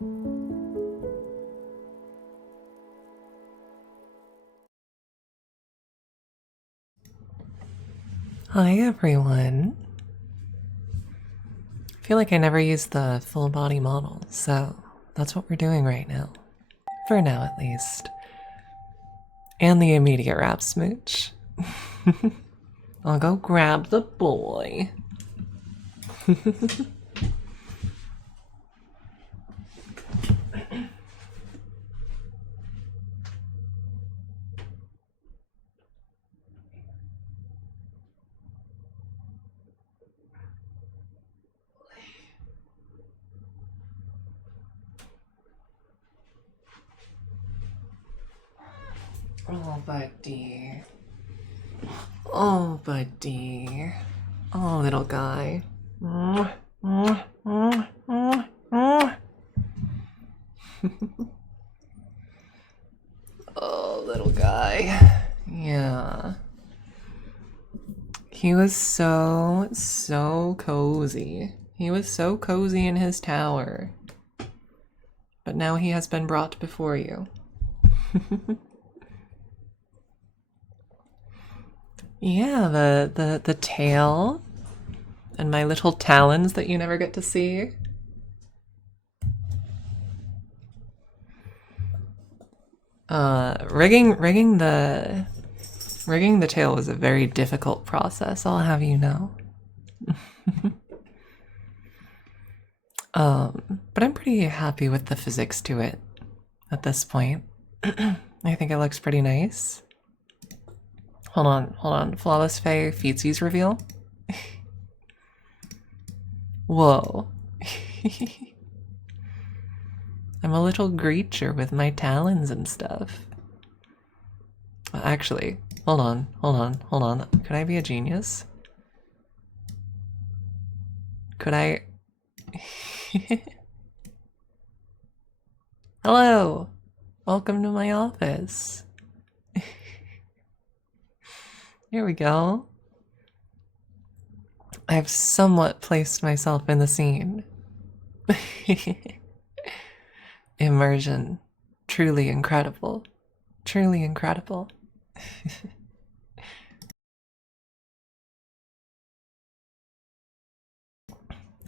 Hi everyone. I feel like I never used the full body model, so that's what we're doing right now. For now, at least. And the immediate wrap smooch. I'll go grab the boy. Oh, buddy. Oh, buddy. Oh, little guy. Oh, little guy. Yeah. He was so cozy. He was so cozy in his tower. But now he has been brought before you. Yeah, the tail and my little talons that you never get to see. Rigging the tail was a very difficult process, I'll have you know. But I'm pretty happy with the physics to it at this point. I think it looks pretty nice. Hold on. Flawless Fae Feetsies reveal. Whoa. I'm a little creature with my talons and stuff. Actually, hold on. Could I be a genius? Could I? Hello! Welcome to my office. Here we go. I've somewhat placed myself in the scene. Immersion. Truly incredible. Truly incredible.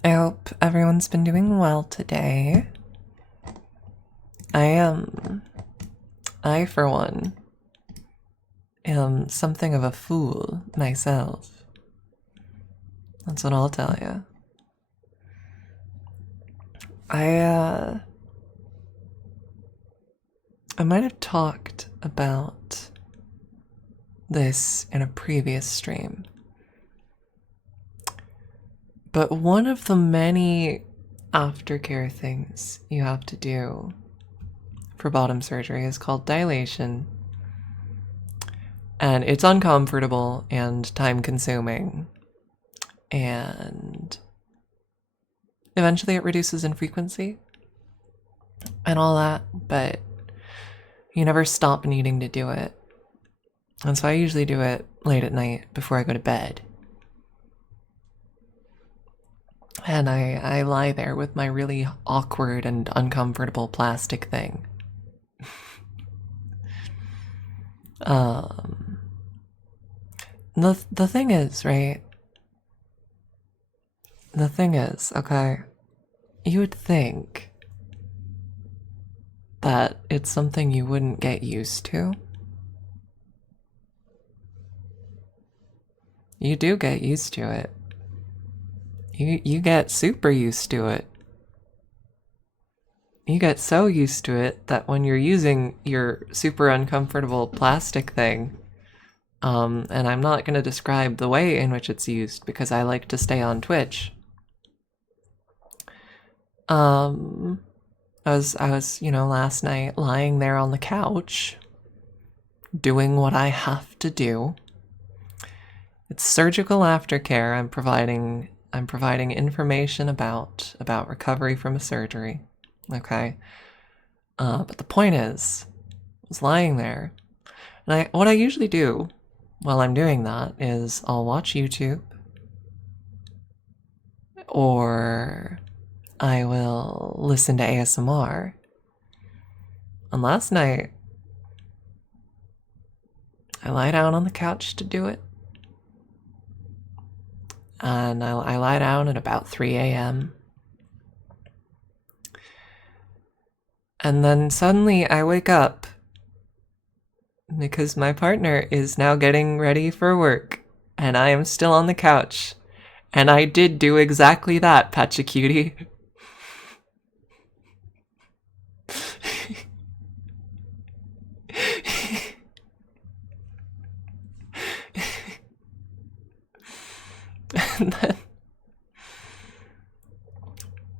I hope everyone's been doing well today. I for one, am something of a fool myself. That's what I'll tell you. I might have talked about this in a previous stream, but one of the many aftercare things you have to do for bottom surgery is called dilation. And it's uncomfortable and time consuming. And eventually it reduces in frequency and all that, but you never stop needing to do it. And so I usually do it late at night before I go to bed. And I lie there with my really awkward and uncomfortable plastic thing. The thing is, right? The thing is, okay, you would think that it's something you wouldn't get used to. You do get used to it. You get super used to it. You get so used to it that when you're using your super uncomfortable plastic thing, and I'm not going to describe the way in which it's used because I like to stay on Twitch. I was, last night lying there on the couch doing what I have to do. It's surgical aftercare. I'm providing information about recovery from a surgery. Okay. But the point is, I was lying there, and what I usually do while I'm doing that is I'll watch YouTube, or I will listen to ASMR. And last night, I lie down on the couch to do it. And I lie down at about 3 a.m. And then suddenly I wake up because my partner is now getting ready for work and I am still on the couch. And I did do exactly that, Patcha Cutie. And then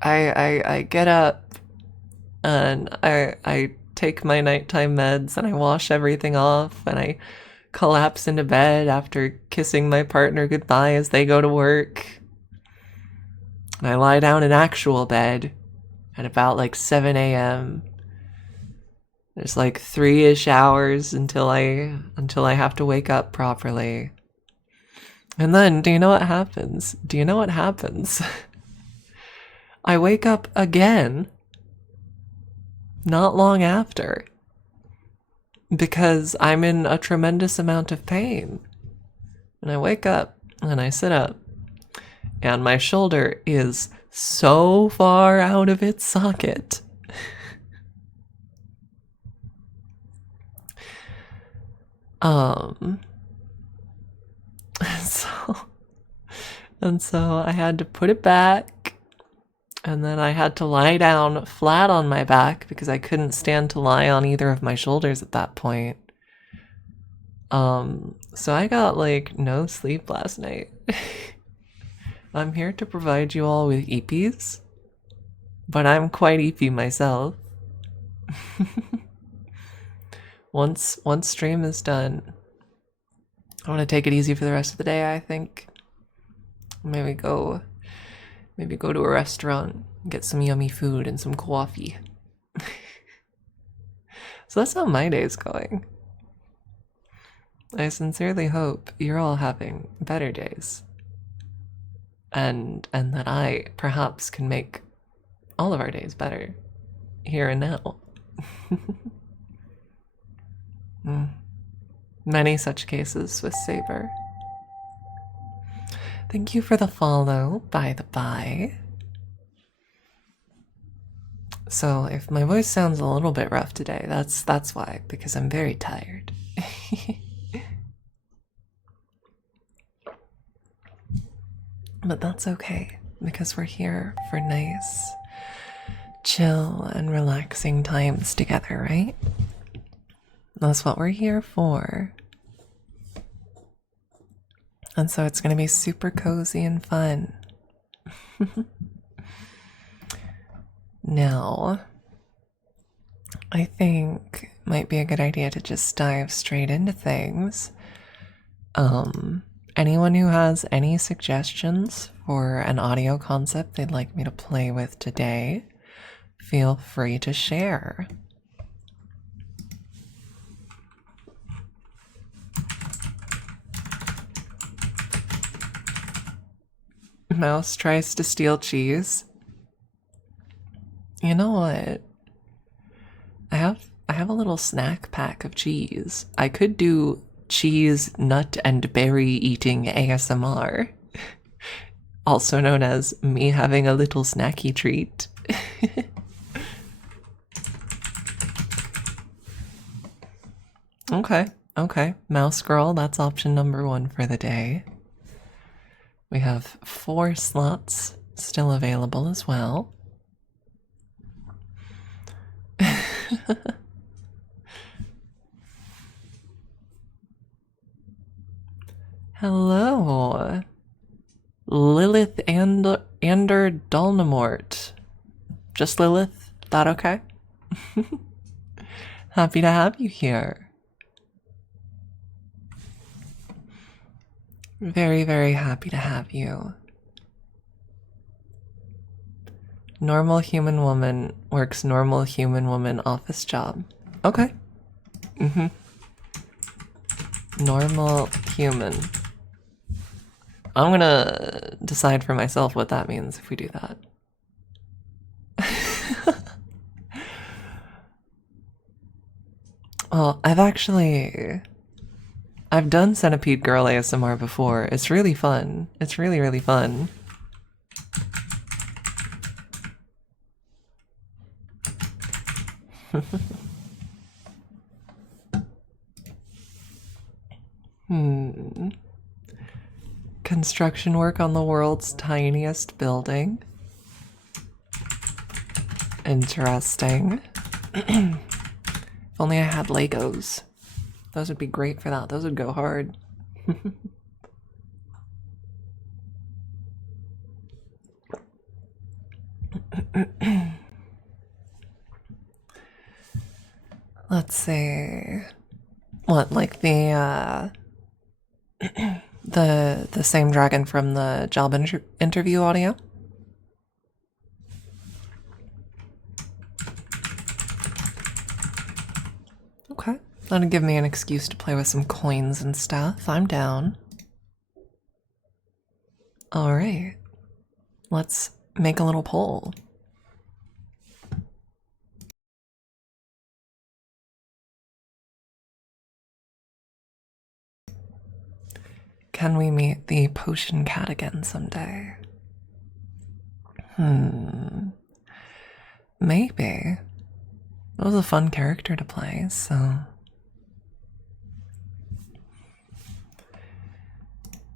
I get up and I take my nighttime meds and I wash everything off and I collapse into bed after kissing my partner goodbye as they go to work. And I lie down in actual bed at about like 7 a.m. There's like 3-ish hours until I have to wake up properly. And then, do you know what happens? Do you know what happens? I wake up again not long after because I'm in a tremendous amount of pain. And I wake up and I sit up and my shoulder is so far out of its socket. So I had to put it back, and then I had to lie down flat on my back because I couldn't stand to lie on either of my shoulders at that point. So I got like no sleep last night. I'm here to provide you all with EPs, but I'm quite EP myself. Once stream is done, I want to take it easy for the rest of the day, I think. Maybe go to a restaurant, get some yummy food and some coffee. So that's how my day's going. I sincerely hope you're all having better days. And that I perhaps can make all of our days better here and now. Many such cases with Saber. Thank you for the follow, by the by. So if my voice sounds a little bit rough today, that's why, because I'm very tired. But that's okay, because we're here for nice, chill, and relaxing times together, right? That's what we're here for. And so it's going to be super cozy and fun. Now, I think it might be a good idea to just dive straight into things. Anyone who has any suggestions for an audio concept they'd like me to play with today, feel free to share. Mouse tries to steal cheese. You know what? I have a little snack pack of cheese. I could do cheese, nut, and berry eating ASMR. Also known as me having a little snacky treat. Okay. Mouse Girl, that's option number 1 for the day. We have 4 slots still available as well. Hello, Lilith Ander Dolnamort. Just Lilith? That okay? Happy to have you here. Very, very happy to have you. Normal human woman works normal human woman office job. Okay. Normal human. I'm gonna decide for myself what that means if we do that. Well, I've done Centipede Girl ASMR before. It's really fun. It's really, really fun. Construction work on the world's tiniest building. Interesting. If only I had Legos. Those would be great for that. Those would go hard. Let's see. What, like the the same dragon from the job interview audio? Okay. That'll give me an excuse to play with some coins and stuff. I'm down. Alright. Let's make a little poll. Can we meet the potion cat again someday? Maybe. It was a fun character to play, so.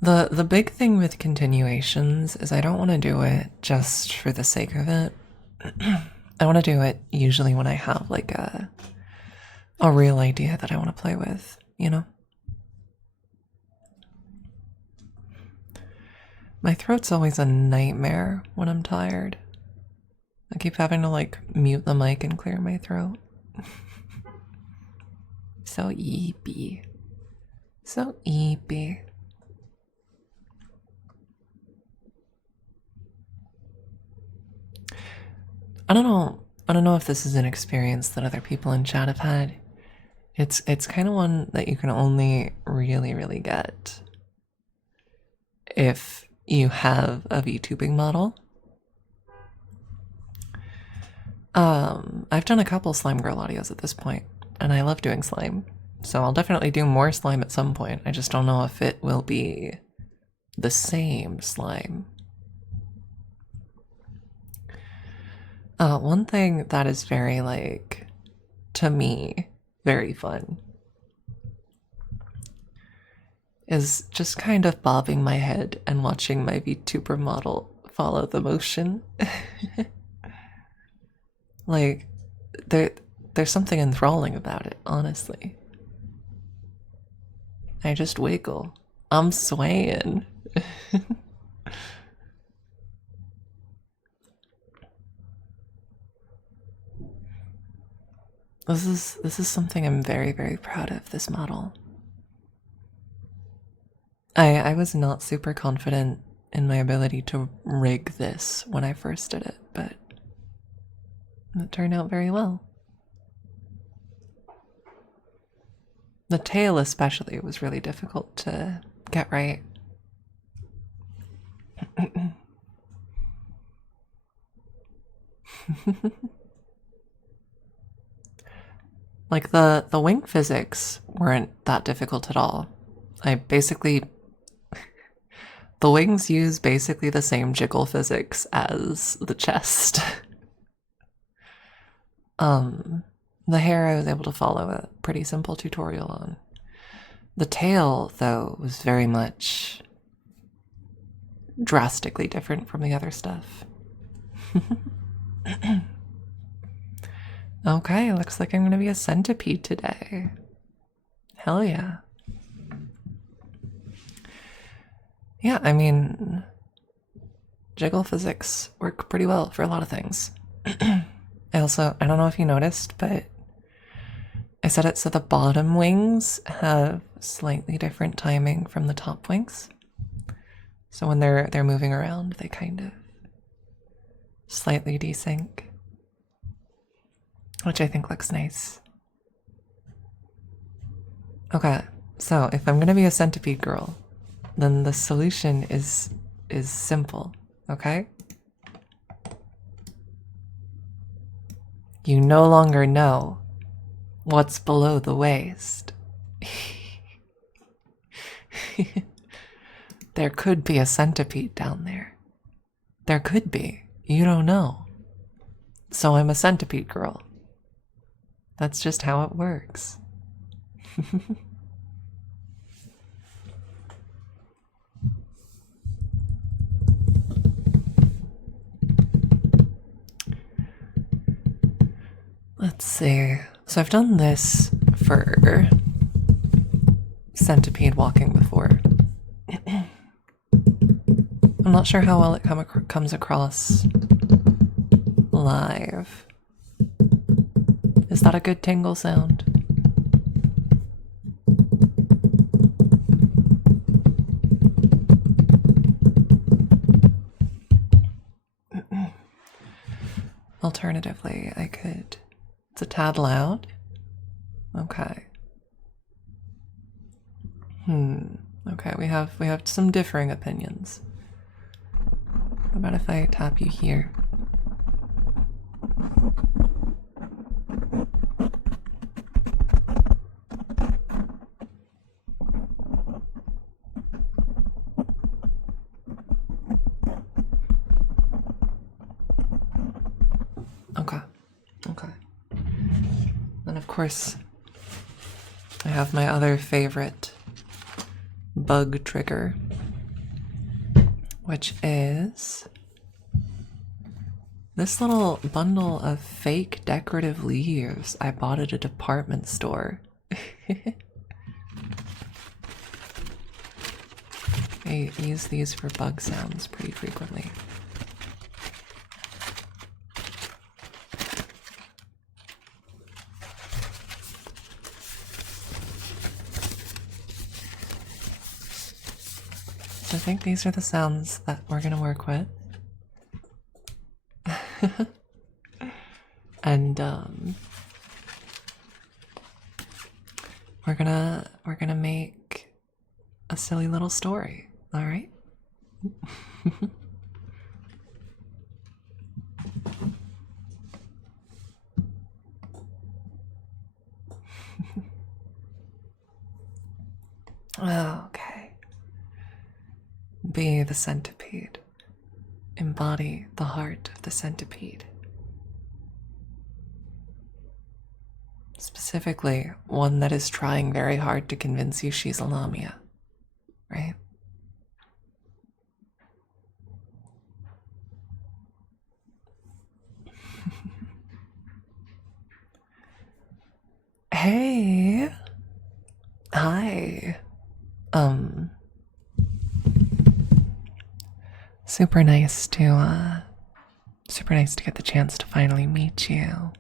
The big thing with continuations is I don't want to do it just for the sake of it. I want to do it usually when I have like a real idea that I want to play with, you know? My throat's always a nightmare when I'm tired. I keep having to like mute the mic and clear my throat. So eepy. So eepy. I don't know if this is an experience that other people in chat have had. It's kind of one that you can only really get if you have a VTubing model. I've done a couple Slime Girl audios at this point, and I love doing slime. So I'll definitely do more slime at some point. I just don't know if it will be the same slime. One thing that is very, like, to me, very fun is just kind of bobbing my head and watching my VTuber model follow the motion. Like, there's something enthralling about it, honestly. I just wiggle. I'm swaying. This is something I'm very proud of, this model. I was not super confident in my ability to rig this when I first did it, but it turned out very well. The tail especially was really difficult to get right. Like the wing physics weren't that difficult at all. I basically the wings use basically the same jiggle physics as the chest. The hair I was able to follow a pretty simple tutorial on. The tail, though, was very much drastically different from the other stuff. Okay, looks like I'm gonna be a centipede today. Hell yeah. Yeah, I mean, jiggle physics work pretty well for a lot of things. I don't know if you noticed, but I set it so the bottom wings have slightly different timing from the top wings. So when they're moving around, they kind of slightly desync, which I think looks nice. Okay, so if I'm gonna be a centipede girl, then the solution is simple, okay? You no longer know What's below the waist? There could be a centipede down there. There could be. You don't know. So I'm a centipede girl. That's just how it works. Let's see. So I've done this for centipede walking before. I'm not sure how well it comes across live. Is that a good tingle sound? Alternatively, I could. It's a tad loud. Okay. Okay, we have some differing opinions. What about if I tap you here? Okay. Okay. Then of course I have my other favorite bug trigger, which is this little bundle of fake decorative leaves I bought at a department store. I use these for bug sounds pretty frequently. I think these are the sounds that we're gonna work with. And we're gonna make a silly little story, all right? Okay. Be the centipede. Embody the heart of the centipede. Specifically, one that is trying very hard to convince you she's a Lamia, right? Hey. Hi. Super nice to get the chance to finally meet you.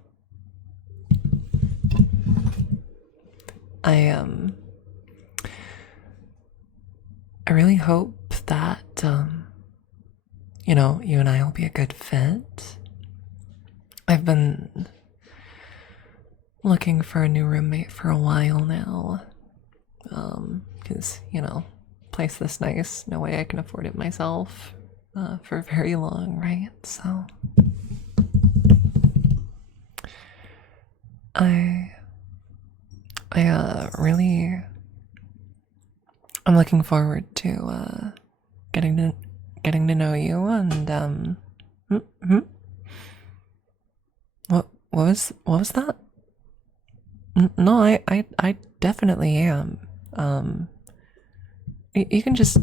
I really hope that you know, you and I will be a good fit. I've been looking for a new roommate for a while now. Because, you know, place this nice, no way I can afford it myself for very long, right? So really, I'm looking forward to getting to know you and what was that? No, I definitely am. You can just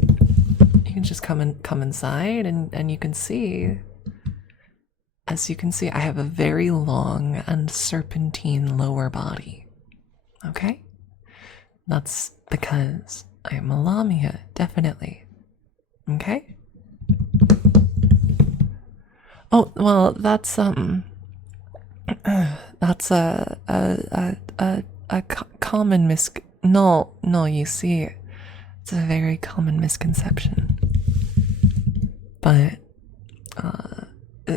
come inside and you can see. As you can see, I have a very long and serpentine lower body. Okay? That's because I am a Lamia, definitely. Okay? Oh, well, that's a common no, you see, it's a very common misconception. But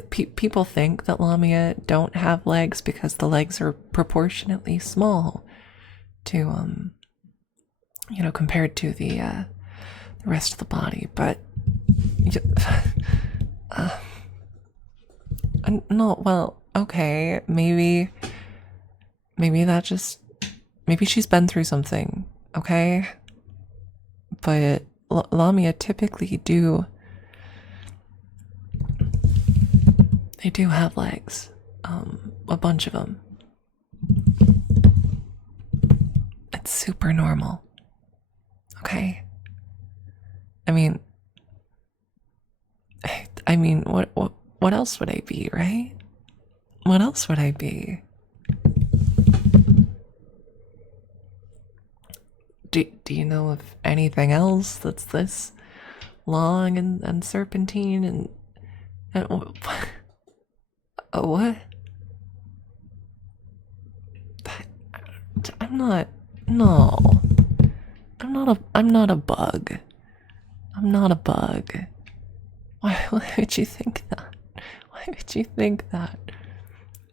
people think that Lamia don't have legs because the legs are proportionately small to you know, compared to the rest of the body. But no, well, okay, maybe maybe she's been through something, okay? But Lamia typically they do have legs. A bunch of them. It's super normal. Okay? I mean, what else would I be, right? What else would I be? Do you know of anything else that's this long and serpentine and what? I'm not. No, I'm not a bug. I'm not a bug. Why would you think that? Why would you think that?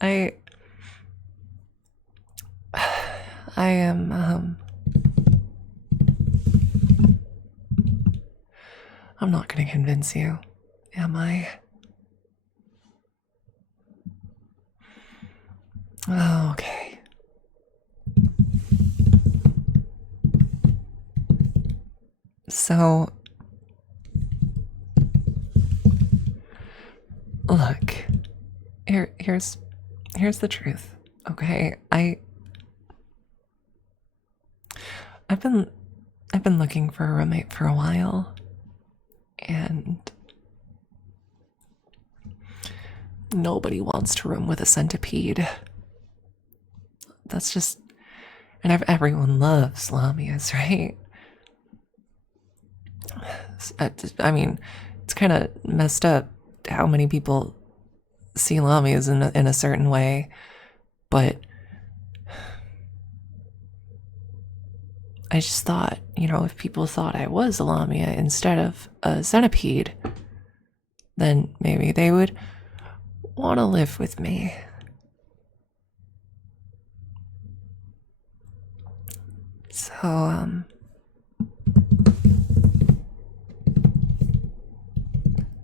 I am. I'm not gonna convince you, am I? Okay. So, look, here's the truth. Okay, I've been looking for a roommate for a while, and nobody wants to room with a centipede. That's just, and everyone loves Lamias, right? I mean, it's kind of messed up how many people see Lamias in a certain way, but I just thought, if people thought I was a Lamia instead of a centipede, then maybe they would want to live with me. So,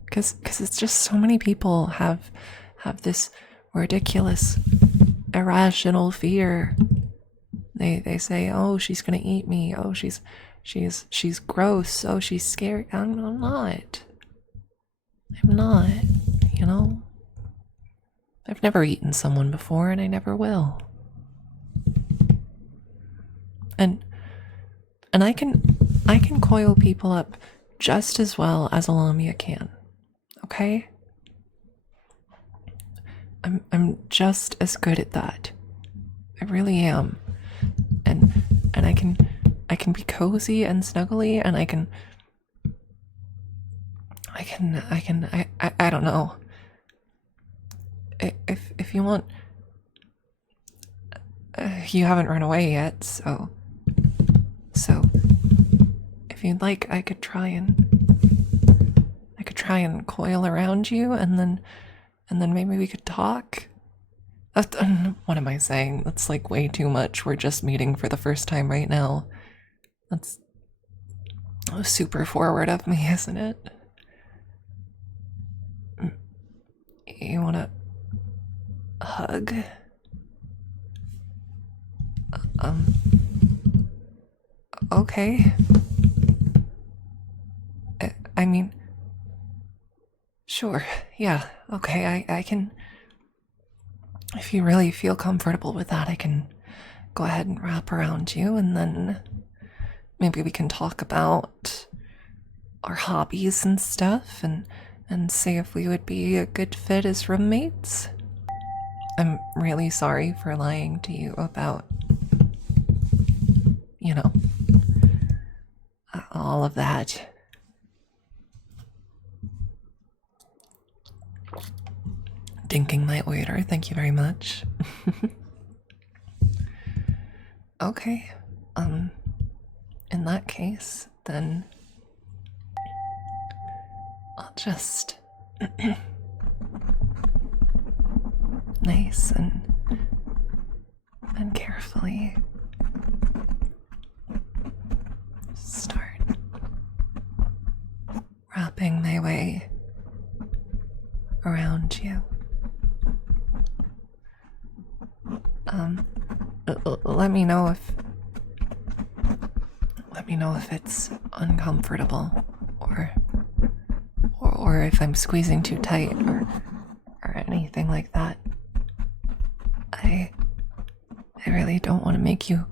because it's just so many people have this ridiculous, irrational fear. They say, oh, she's gonna eat me. Oh, she's gross. Oh, she's scary. I'm not. I'm not. I've never eaten someone before, and I never will. And I can coil people up just as well as a Lamia can. Okay? I'm just as good at that. I really am. And I can be cozy and snuggly, and I don't know. If you want, you haven't run away yet, so if you'd like, I could try and coil around you, and then maybe we could talk. What am I saying? That's like way too much. We're just meeting for the first time right now. That's super forward of me, isn't it? You wanna hug? Okay. I mean, sure, yeah, okay, I can. If you really feel comfortable with that, I can go ahead and wrap around you, and then maybe we can talk about our hobbies and stuff, and see if we would be a good fit as roommates. I'm really sorry for lying to you about, all of that. Dinking my waiter, thank you very much. Okay, in that case, then I'll just nice and carefully start wrapping my way around you. let me know if it's uncomfortable, or if I'm squeezing too tight, or anything like that. I really don't want to make you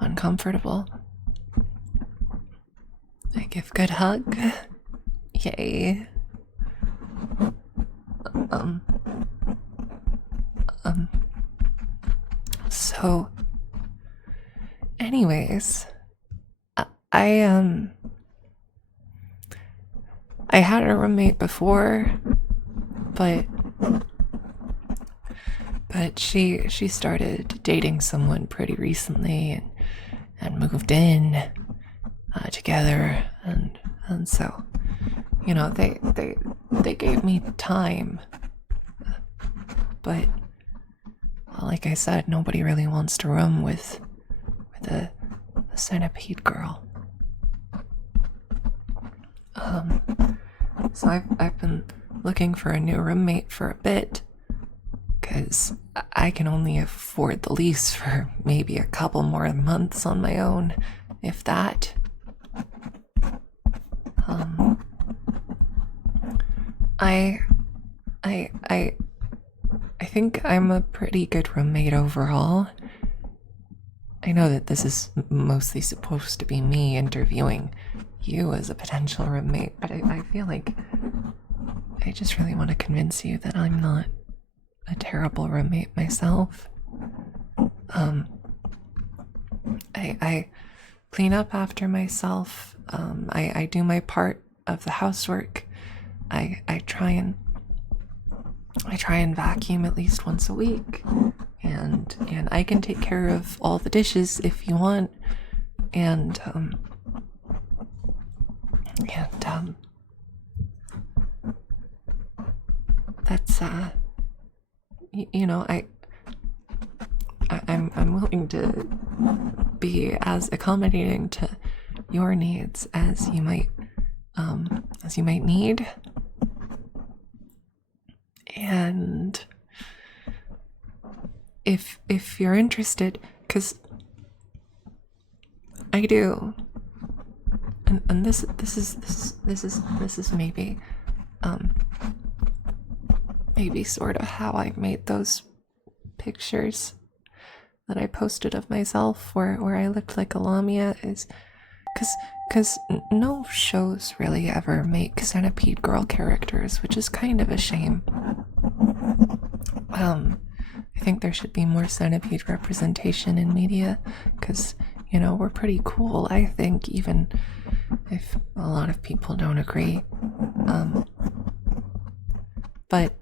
uncomfortable. I give good hug. Yay. So anyways, I had a roommate before, but she started dating someone pretty recently and moved in together, and so, you know, they gave me time, but like I said, nobody really wants to room with a centipede girl. So I've been looking for a new roommate for a bit, because I can only afford the lease for maybe a couple more months on my own, if that. I think I'm a pretty good roommate overall. I know that this is mostly supposed to be me interviewing you as a potential roommate, but I feel like I just really want to convince you that I'm not a terrible roommate myself. I clean up after myself. I do my part of the housework. I try and vacuum at least once a week, and I can take care of all the dishes if you want, and that's you know, I'm willing to be as accommodating to your needs as you might need. And if you're interested, because I do, and this is maybe maybe sort of how I made those pictures that I posted of myself where I looked like a lamia, is because no shows really ever make centipede girl characters, which is kind of a shame. I think there should be more centipede representation in media, because, you know, we're pretty cool, I think, even if a lot of people don't agree. But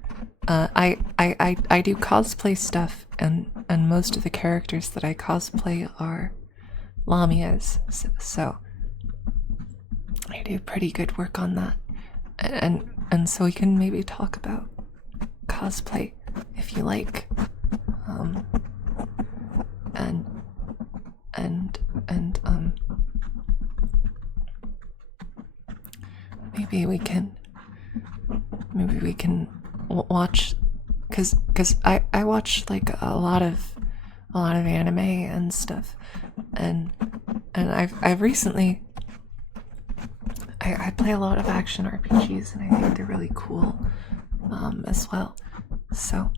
I do cosplay stuff, and most of the characters that I cosplay are lamias, so I do pretty good work on that, and so we can maybe talk about cosplay if you like, and maybe we can watch, because I watch like a lot of anime and stuff, and I've recently I play a lot of action RPGs, and I think they're really cool as well. So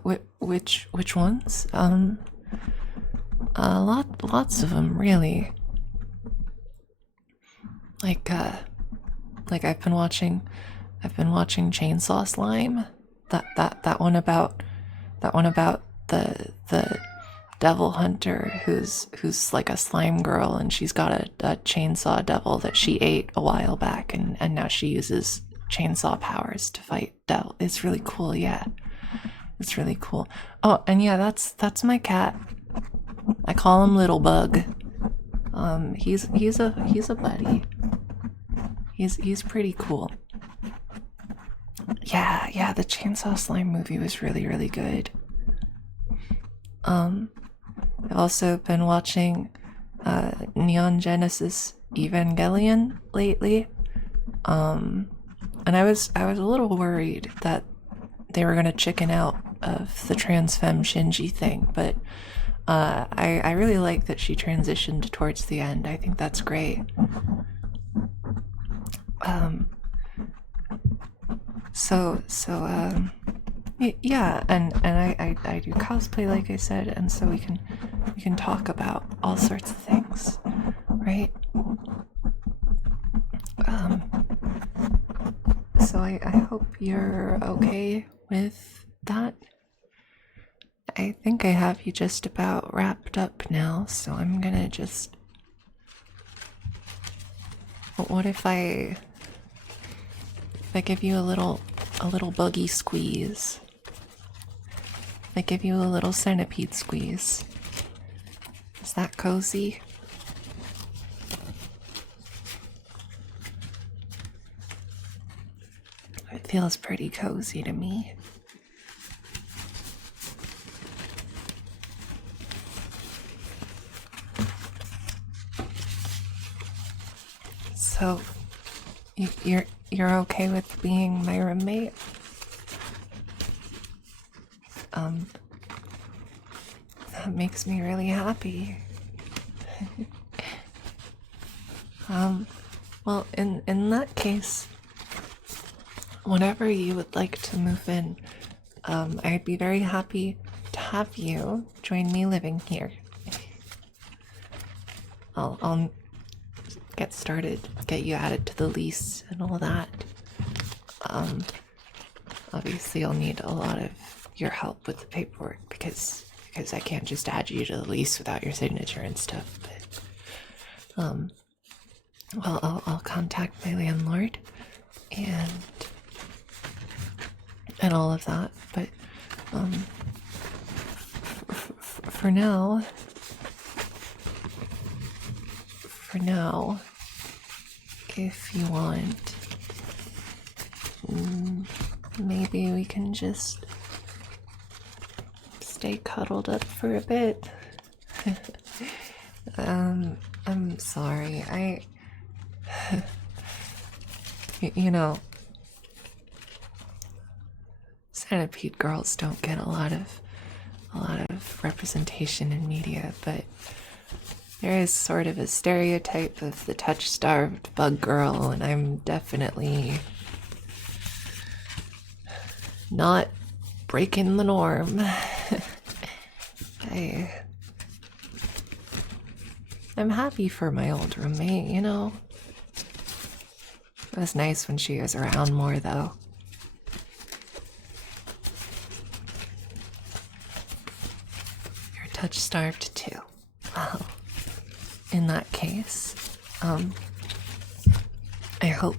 which ones? Lots of them, really. Like I've been watching Chainsaw Slime. That one about the devil hunter who's like a slime girl, and she's got a chainsaw devil that she ate a while back, and now she uses chainsaw powers to fight devil. It's really cool, yeah. It's really cool. Oh, and yeah, that's my cat. I call him Little Bug. He's a buddy. He's pretty cool. Yeah, the Chainsaw Slime movie was really, really good. I've also been watching Neon Genesis Evangelion lately. And I was a little worried that they were gonna chicken out of the trans femme Shinji thing, but I really like that she transitioned towards the end. I think that's great. Yeah, and I do cosplay, like I said, and so we can talk about all sorts of things, right? So I hope you're okay with that. I think I have you just about wrapped up now, so I'm gonna just... What if I give you a little buggy squeeze? If I give you a little centipede squeeze, is that cozy? It feels pretty cozy to me. So, you're okay with being my roommate? That makes me really happy. Well, in that case, whenever you would like to move in, I'd be very happy to have you join me living here. I'll get started, get you added to the lease and all that. Obviously I'll need a lot of your help with the paperwork because I can't just add you to the lease without your signature and stuff, but well, I'll contact my landlord and all of that, but for now, if you want, maybe we can just stay cuddled up for a bit. I'm sorry. You know, centipede girls don't get a lot of representation in media, but there is sort of a stereotype of the touch-starved bug girl, and I'm definitely not breaking the norm. I'm happy for my old roommate, you know. It was nice when she was around more, though. You're touch-starved, too. Well, in that case, I hope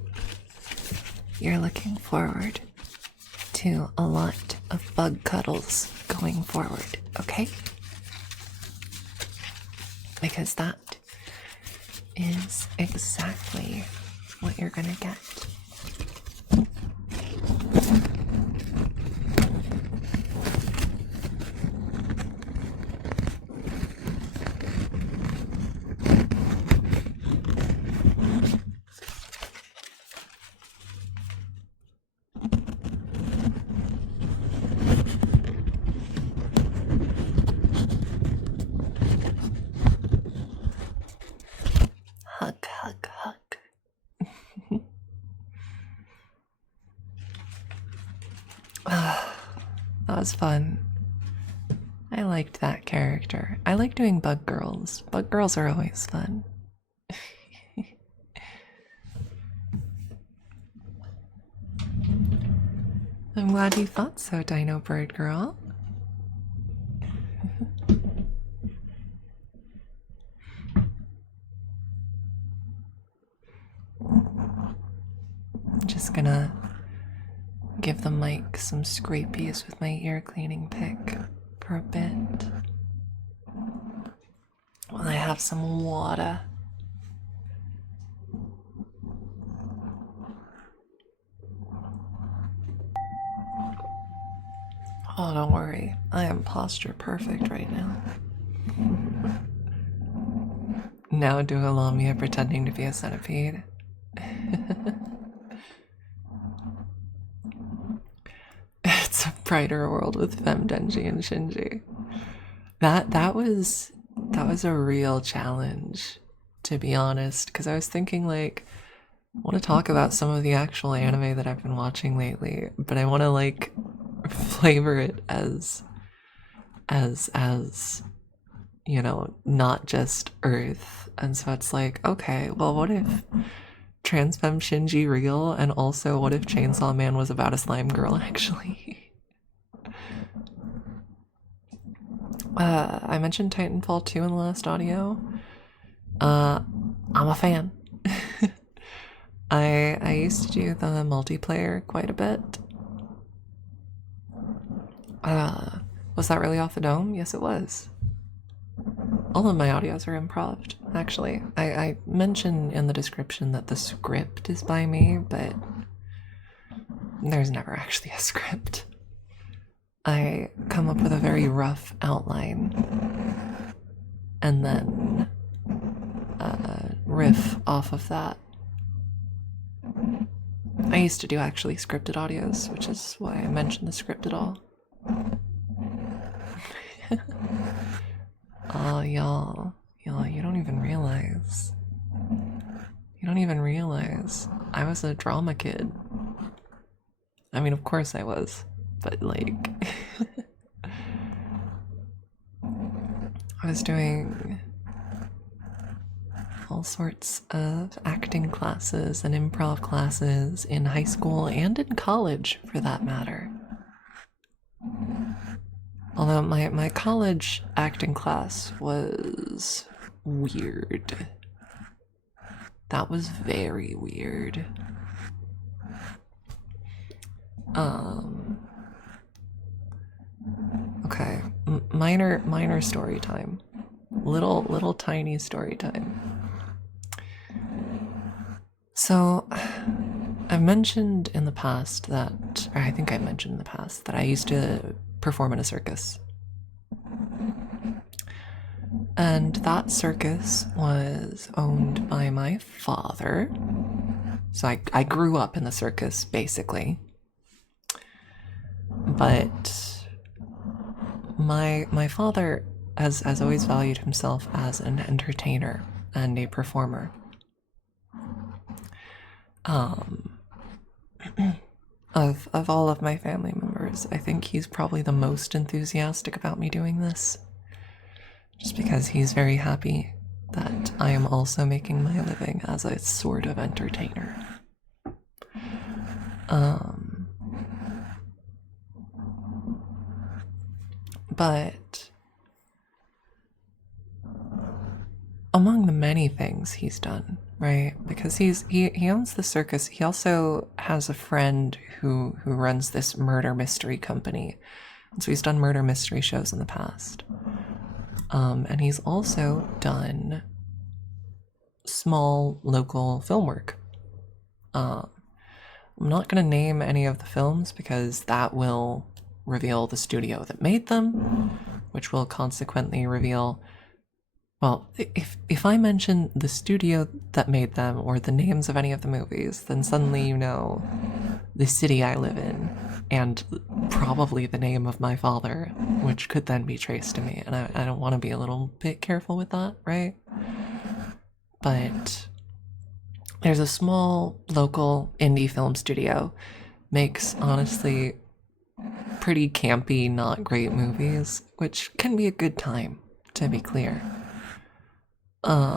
you're looking forward to a lot of bug cuddles going forward, okay? Because that is exactly what you're gonna get. Hug, hug, hug. That was fun. I liked that character. I like doing bug girls. Bug girls are always fun. I'm glad you thought so, Dino Bird Girl. I'm just gonna give the mic some scrapies with my ear cleaning pick for a bit while I have some water. Oh, don't worry. I am posture perfect right now. Now do a Lamia pretending to be a centipede. It's a brighter world with Fem Denji and Shinji. That was a real challenge, to be honest, because I was thinking like I want to talk about some of the actual anime that I've been watching lately, but I want to like flavor it as you know, not just Earth. And so it's like, okay, well, what if Transfem Shinji real, and also what if Chainsaw Man was about a slime girl actually? I mentioned Titanfall 2 in the last audio. I'm a fan. I used to do the multiplayer quite a bit. Was that really off the dome? Yes, it was. All of my audios are improv, actually. I mention in the description that the script is by me, but there's never actually a script. I come up with a very rough outline and then riff off of that. I used to do actually scripted audios, which is why I mentioned the script at all. Oh, y'all, you don't even realize. You don't even realize. I was a drama kid. I mean, of course I was, but like, I was doing all sorts of acting classes and improv classes in high school and in college, for that matter. Although my college acting class was weird. That was very weird. Okay, minor story time. Little tiny story time. So, I've mentioned in the past that, or I think I mentioned in the past, that I used to perform in a circus. And that circus was owned by my father. So I grew up in the circus, basically. But my father has always valued himself as an entertainer and a performer. Of all of my family members, I think he's probably the most enthusiastic about me doing this. Just because he's very happy that I am also making my living as a sort of entertainer. But among the many things he's done, right? Because he owns the circus. He also has a friend who runs this murder mystery company. And so he's done murder mystery shows in the past. And he's also done small local film work. I'm not going to name any of the films because that will reveal the studio that made them, which will consequently reveal, well, if I mention the studio that made them or the names of any of the movies, then suddenly you know the city I live in and probably the name of my father, which could then be traced to me. And I don't want to be a little bit careful with that, right? But there's a small local indie film studio, makes honestly pretty campy, not great movies, which can be a good time, to be clear. But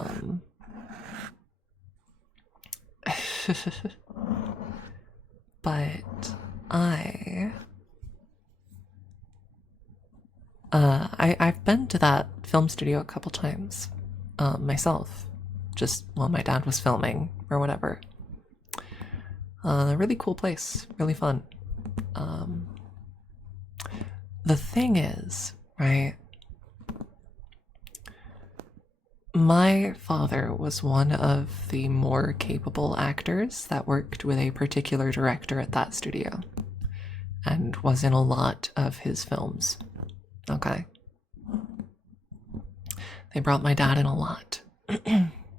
I've been to that film studio a couple times, myself, just while my dad was filming or whatever. Really cool place, really fun. The thing is, right, my father was one of the more capable actors that worked with a particular director at that studio and was in a lot of his films. Okay. They brought my dad in a lot.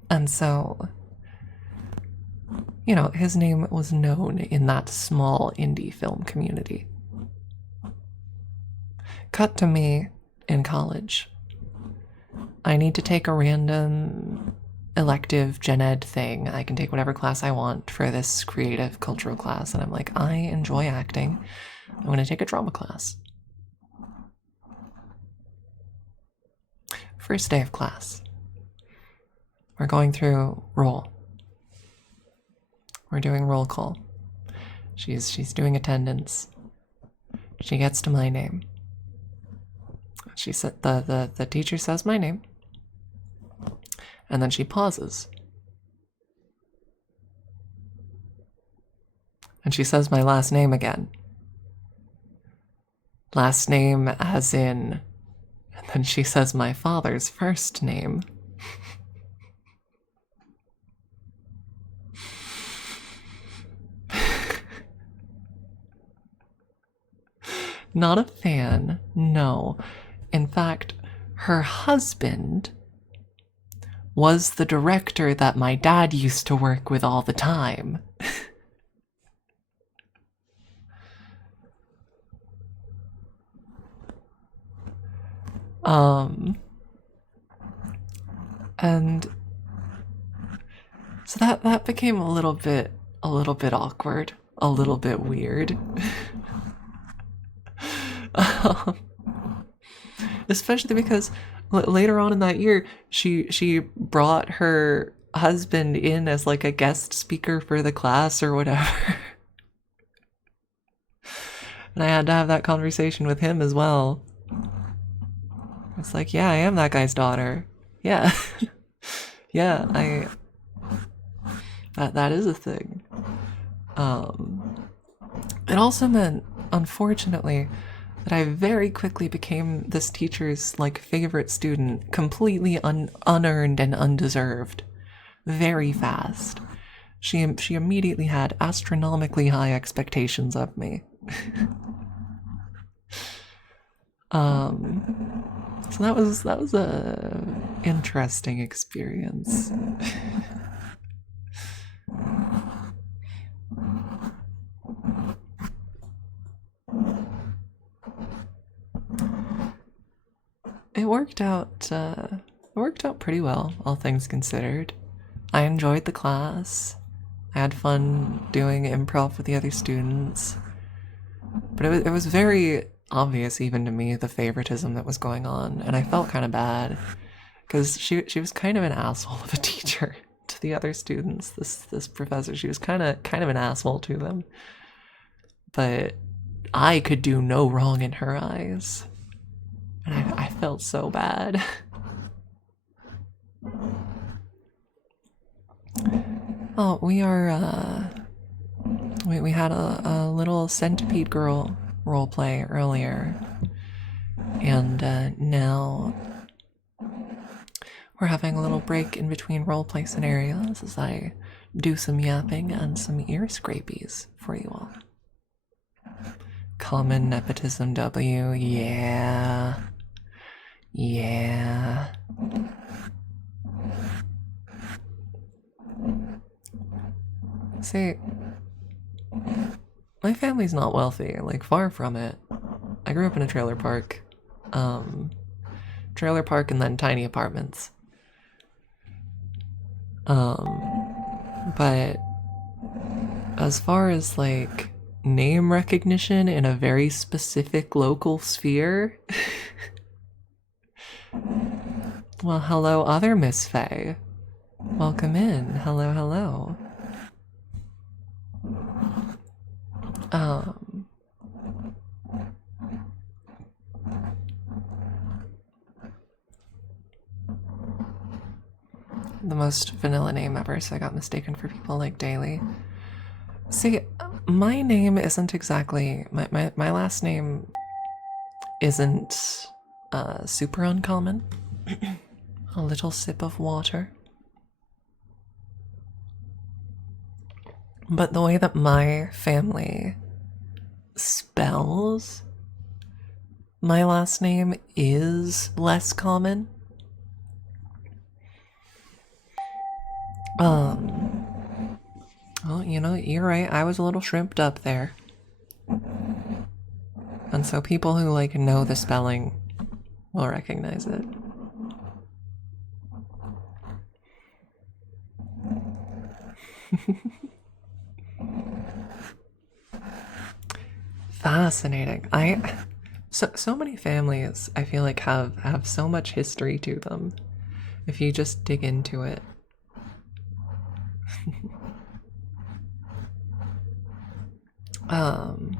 And so, you know, his name was known in that small indie film community. Cut to me in college. I need to take a random elective gen ed thing. I can take whatever class I want for this creative cultural class. And I'm like, I enjoy acting. I'm going to take a drama class. First day of class. We're going through roll. We're doing roll call. She's doing attendance. She gets to my name. She said the teacher says my name. And then she pauses. And she says my last name again. Last name as in... And then she says my father's first name. Not a fan, no. In fact, her husband was the director that my dad used to work with all the time. And so that became a little bit awkward, a little bit weird. Especially because later on in that year, she brought her husband in as like a guest speaker for the class or whatever. And I had to have that conversation with him as well. It's like, yeah, I am that guy's daughter. Yeah. Yeah, that is a thing. It also meant, unfortunately, that I very quickly became this teacher's like favorite student, completely unearned and undeserved, very fast. She immediately had astronomically high expectations of me. So that was a interesting experience. It worked out pretty well, all things considered. I enjoyed the class. I had fun doing improv with the other students. But it was very obvious even to me the favoritism that was going on, and I felt kind of bad because she was kind of an asshole of a teacher to the other students. This professor, she was kind of an asshole to them. But I could do no wrong in her eyes. And I felt so bad. Oh, we are, we had a little centipede girl roleplay earlier. And now we're having a little break in between roleplay scenarios as I do some yapping and some ear scrapies for you all. Common nepotism W, yeah. Yeah. See, my family's not wealthy, like far from it. I grew up in a trailer park. Trailer park and then tiny apartments. But as far as like name recognition in a very specific local sphere, well, hello, other Miss Faye. Welcome in. Hello, hello. The most vanilla name ever, so I got mistaken for people like Daly. See, my name isn't exactly my last name isn't super uncommon. A little sip of water. But the way that my family spells my last name is less common. Well, you know, you're right. I was a little shrimped up there. And so people who like know the spelling will recognize it. Fascinating. So many families I feel like have so much history to them if you just dig into it. um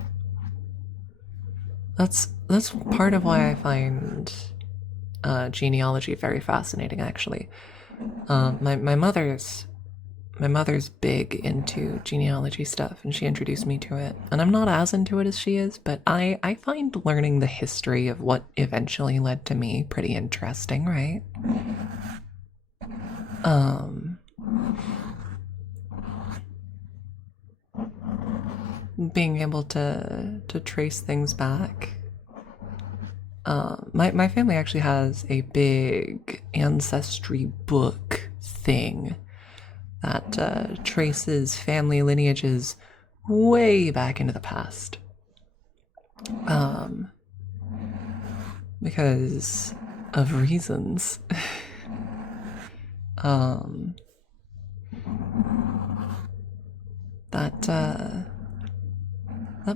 that's part of why I find genealogy very fascinating actually. My mother's big into genealogy stuff, and she introduced me to it. And I'm not as into it as she is, but I find learning the history of what eventually led to me pretty interesting, right? Um, being able to trace things back. My family actually has a big ancestry book thing that traces family lineages way back into the past. Um, because of reasons. um, that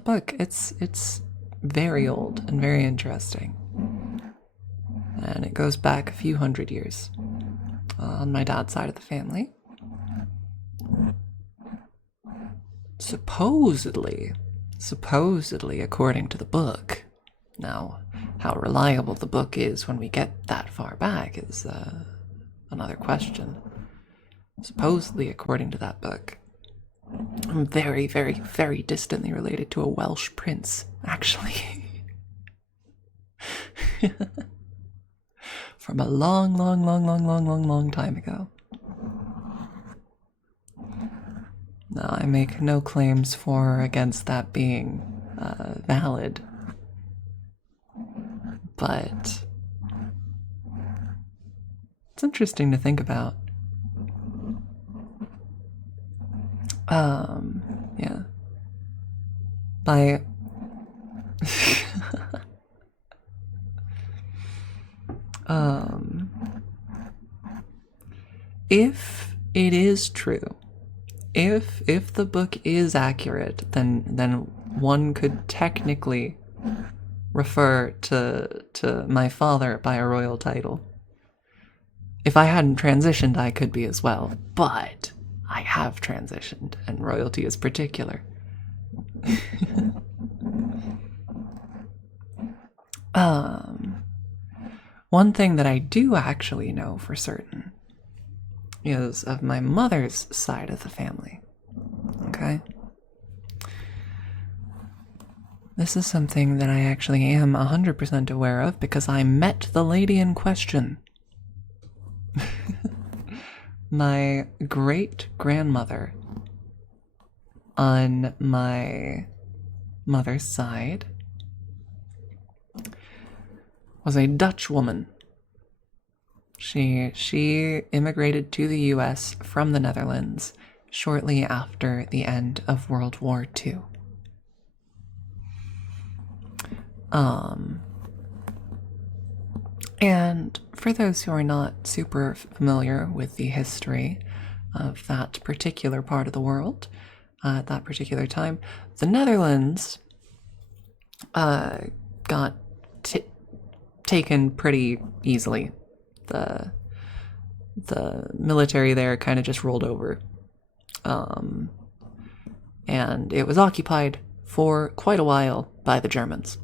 book, it's very old and very interesting, and it goes back a few hundred years on my dad's side of the family. Supposedly, according to the book. Now, how reliable the book is when we get that far back is another question. Supposedly, according to that book, I'm very, very, very distantly related to a Welsh prince, actually. From a long time ago. Now, I make no claims for or against that being valid, but it's interesting to think about. Yeah. By if it is true, if the book is accurate, then one could technically refer to my father by a royal title. If I hadn't transitioned, I could be as well, but I have transitioned, and royalty is particular. One thing that I do actually know for certain is of my mother's side of the family. Okay? This is something that I actually am 100% aware of because I met the lady in question. My great-grandmother on my mother's side was a Dutch woman. She immigrated to the US from the Netherlands shortly after the end of World War II. And for those who are not super familiar with the history of that particular part of the world at that particular time, the Netherlands got taken pretty easily. The military there kind of just rolled over. And it was occupied for quite a while by the Germans,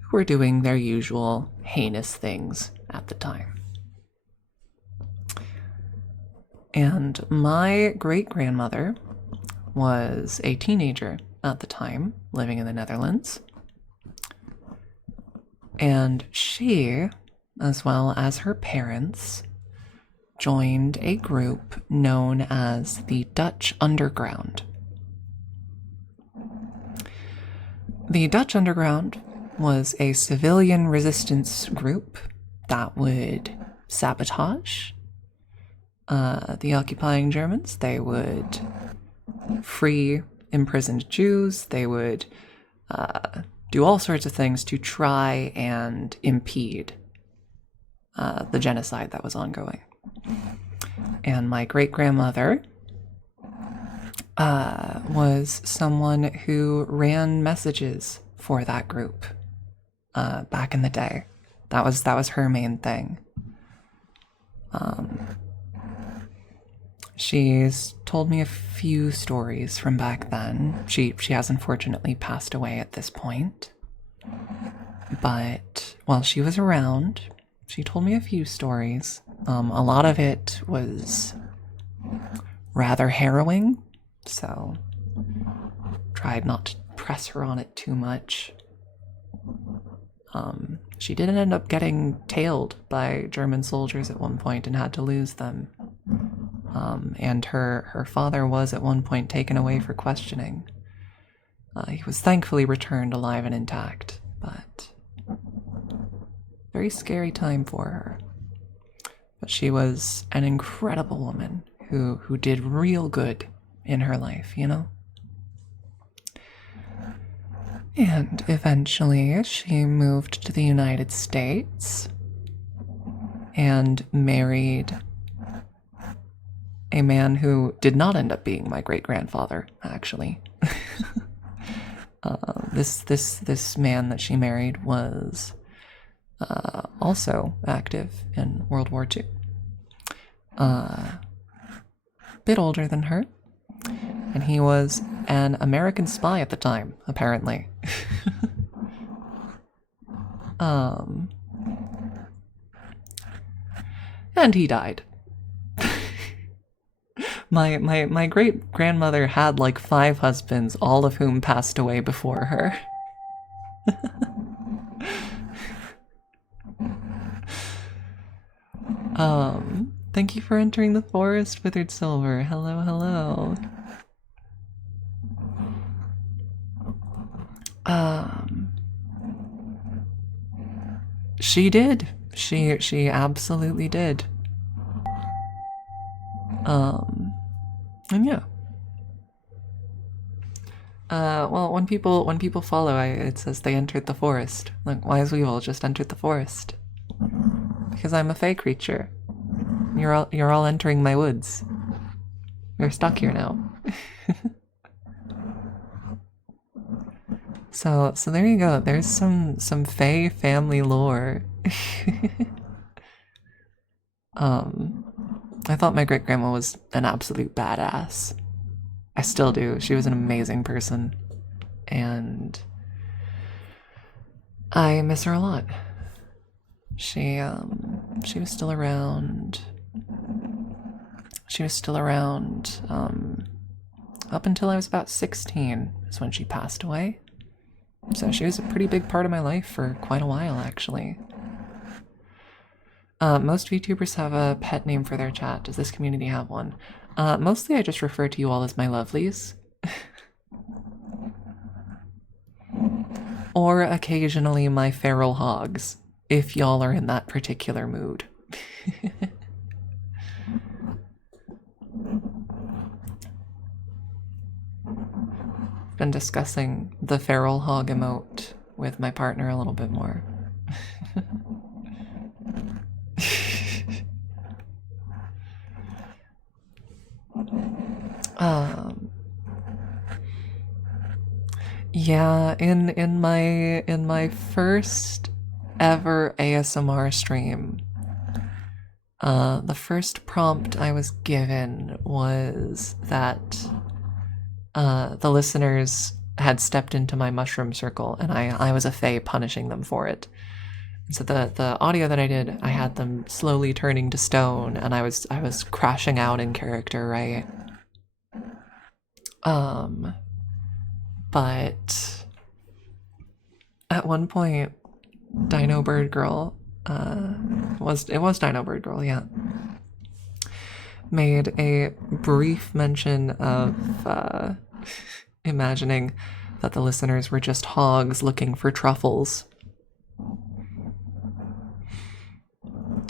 who were doing their usual heinous things at the time. And my great-grandmother was a teenager at the time, living in the Netherlands. And she, as well as her parents, joined a group known as the Dutch Underground. The Dutch Underground was a civilian resistance group that would sabotage the occupying Germans. They would free imprisoned Jews. They would do all sorts of things to try and impede the genocide that was ongoing. And my great-grandmother was someone who ran messages for that group back in the day. That was her main thing. She's told me a few stories from back then. She has unfortunately passed away at this point. But while she was around, she told me a few stories. A lot of it was rather harrowing, so tried not to press her on it too much. She did end up getting tailed by German soldiers at one point and had to lose them. And her father was at one point taken away for questioning. He was thankfully returned alive and intact, but very scary time for her. But she was an incredible woman who did real good in her life, you know? And eventually she moved to the United States and married a man who did not end up being my great-grandfather, actually. This man that she married was also active in World War II. Bit older than her, and he was an American spy at the time, apparently. And he died. My great grandmother had like 5 husbands, all of whom passed away before her. Thank you for entering the forest, Withered Silver. Hello, hello. She did. She absolutely did. And yeah. Well, when people follow, it says they entered the forest. Like, Wise Weevil just entered the forest. Because I'm a fae creature. You're all entering my woods. You're stuck here now. So there you go. There's some fae family lore. I thought my great grandma was an absolute badass. I still do. She was an amazing person, and I miss her a lot. She was still around. She was still around up until I was about 16 is when she passed away. So she was a pretty big part of my life for quite a while, actually. Most VTubers have a pet name for their chat. Does this community have one? Mostly I just refer to you all as my lovelies. Or occasionally my feral hogs, if y'all are in that particular mood. Been discussing the feral hog emote with my partner a little bit more. Yeah, in my first ever ASMR stream, the first prompt I was given was that the listeners had stepped into my mushroom circle, and I was a fae punishing them for it. And so the audio that I did, I had them slowly turning to stone, and I was crashing out in character, right? But at one point, Dino Bird Girl, it was Dino Bird Girl, yeah, made a brief mention of imagining that the listeners were just hogs looking for truffles.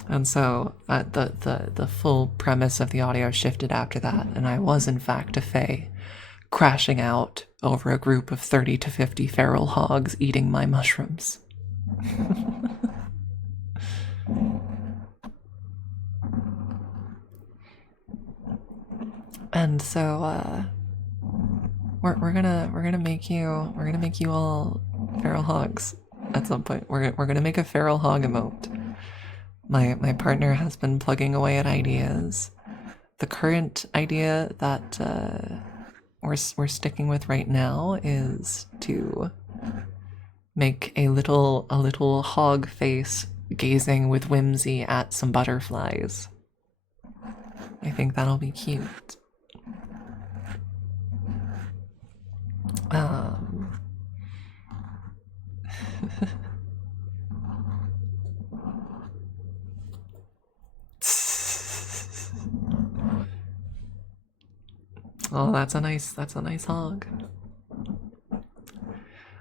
And so the full premise of the audio shifted after that, and I was in fact a fae crashing out over a group of 30 to 50 feral hogs eating my mushrooms. And so we're gonna make you all feral hogs at some point. We're gonna make a feral hog emote. My partner has been plugging away at ideas. The current idea that we're sticking with right now is to make a little hog face gazing with whimsy at some butterflies. I think that'll be cute. Oh, that's a nice hog.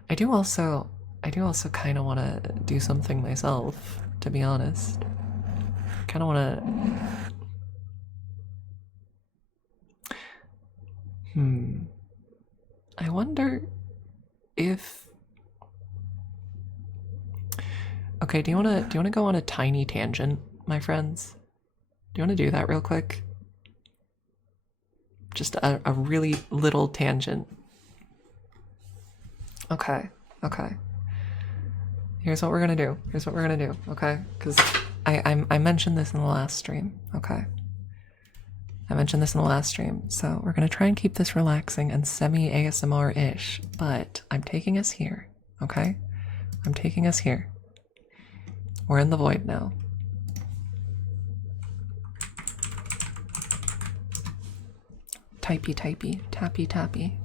I do also kind of want to do something myself, to be honest. Kind of want to I wonder if okay, do you want to go on a tiny tangent, my friends? Do you want to do that real quick? Just a really little tangent. Okay. Here's what we're gonna do. Okay? Because I mentioned this in the last stream. Okay. I mentioned this in the last stream. So we're gonna try and keep this relaxing and semi-ASMR-ish. But I'm taking us here. Okay? I'm taking us here. We're in the void now. Typey, tappy.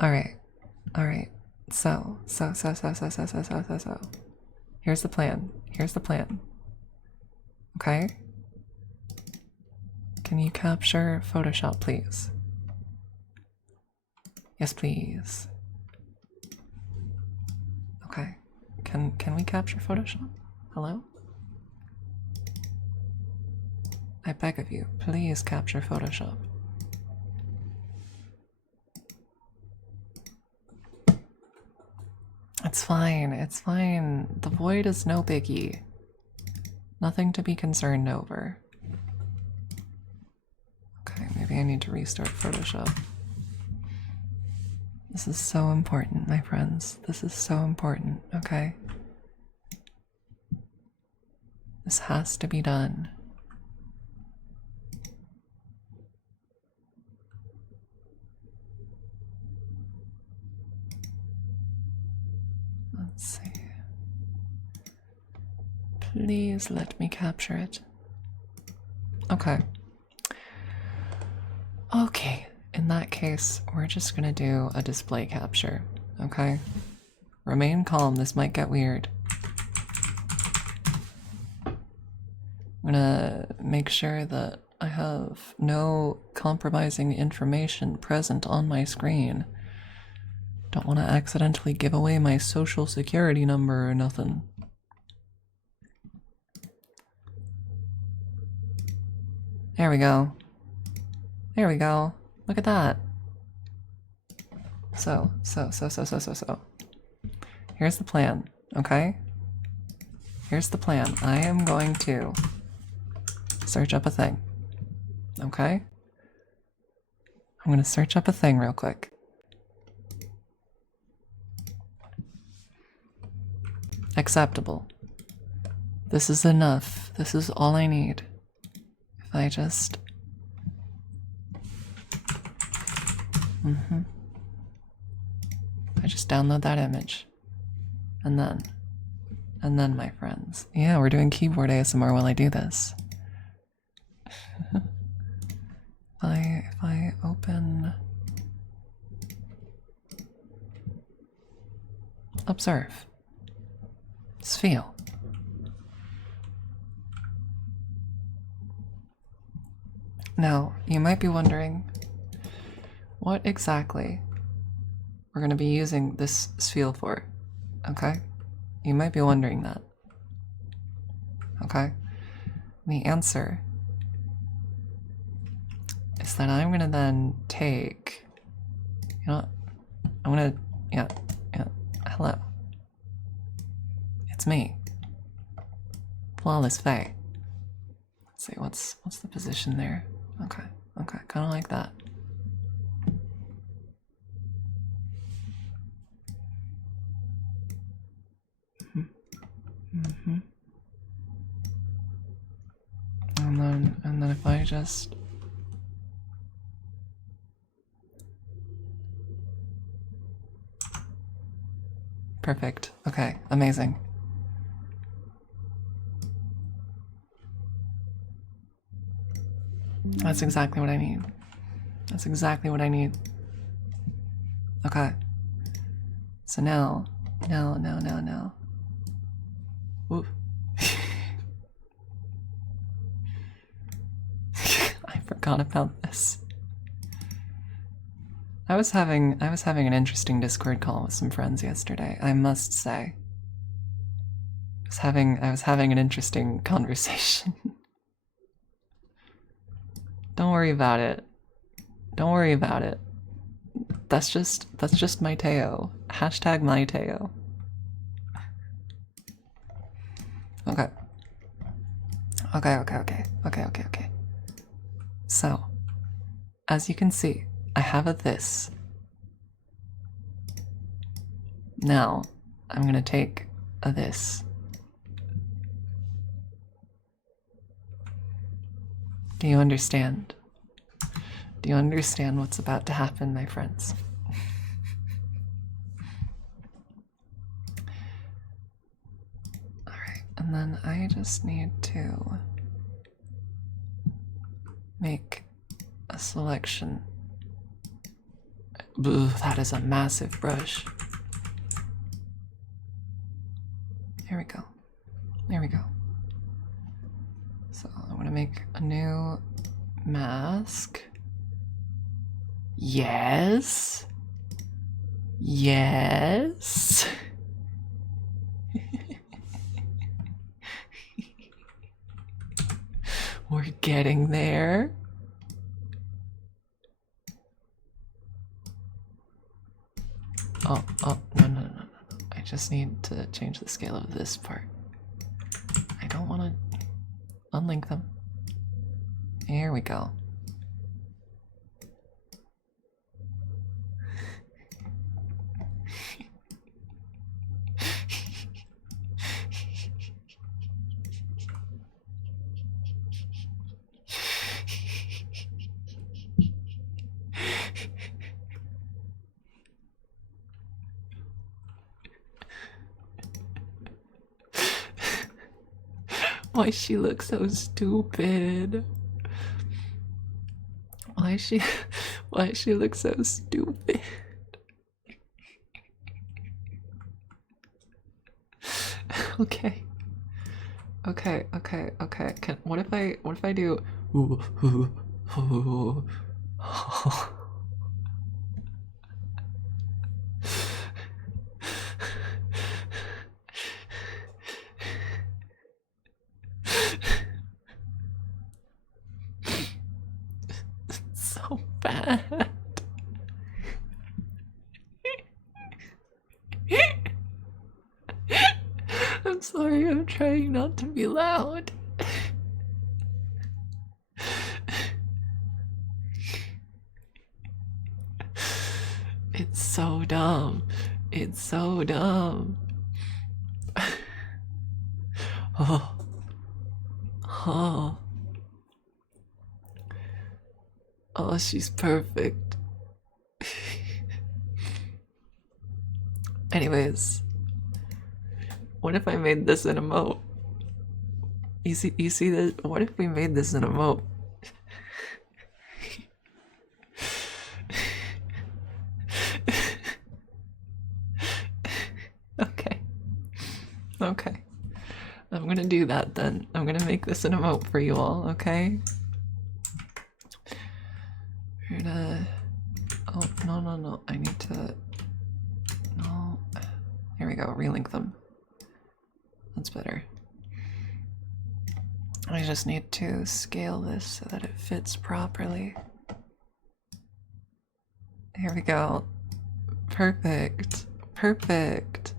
All right. So. Here's the plan. Okay? Can you capture Photoshop, please? Yes, please. Okay. Can we capture Photoshop? Hello? I beg of you, please capture Photoshop. It's fine. The void is no biggie. Nothing to be concerned over. Okay, maybe I need to restart Photoshop. This is so important, my friends. This is so important, okay? This has to be done. Let's see. Please let me capture it. Okay. Okay, in that case, we're just gonna do a display capture, okay? Remain calm, this might get weird. I'm gonna make sure that I have no compromising information present on my screen. Don't want to accidentally give away my social security number or nothing. There we go. Look at that. So. Here's the plan, okay? Here's the plan. I am going to search up a thing, okay? I'm gonna search up a thing real quick. Acceptable. This is enough. This is all I need. If I just... I just download that image. And then, my friends. Yeah, we're doing keyboard ASMR while I do this. If I open... Observe. Just feel. Now, you might be wondering what exactly we're going to be using this sphere for, okay? You might be wondering that, okay? The answer is that I'm gonna then take, you know what? I'm gonna, yeah, hello. It's me. Flawless Faye. Let's see, what's the position there? Okay, kinda like that. Mm-hmm. And then if I just perfect. Okay, amazing. That's exactly what I need. That's exactly what I need. Okay. So now. Oof. I forgot about this. I was having an interesting Discord call with some friends yesterday, I must say. I was having an interesting conversation. Don't worry about it. Don't worry about it. That's just my Teo. Hashtag my Teo. Okay. Okay. So, as you can see, I have a this. Now, I'm gonna take a this. Do you understand? Do you understand what's about to happen, my friends? Alright, and then I just need to make a selection. Boo, that is a massive brush. There we go. There we go. So I'm gonna make a new mask. Yes. Yes. We're getting there. Oh, no. I just need to change the scale of this part. I don't want to unlink them. Here we go. Why she looks so stupid? Why she looks so stupid? Okay. What if I do so bad. I'm sorry, I'm trying not to be loud. It's so dumb. It's so dumb. Oh, she's perfect. Anyways, what if I made this an emote? You see this? What if we made this an emote? Okay. I'm gonna do that then. I'm gonna make this an emote for you all, okay? We're gonna... Oh, no. I need to... No. Here we go, relink them. That's better. I just need to scale this so that it fits properly. Here we go. Perfect. Perfect.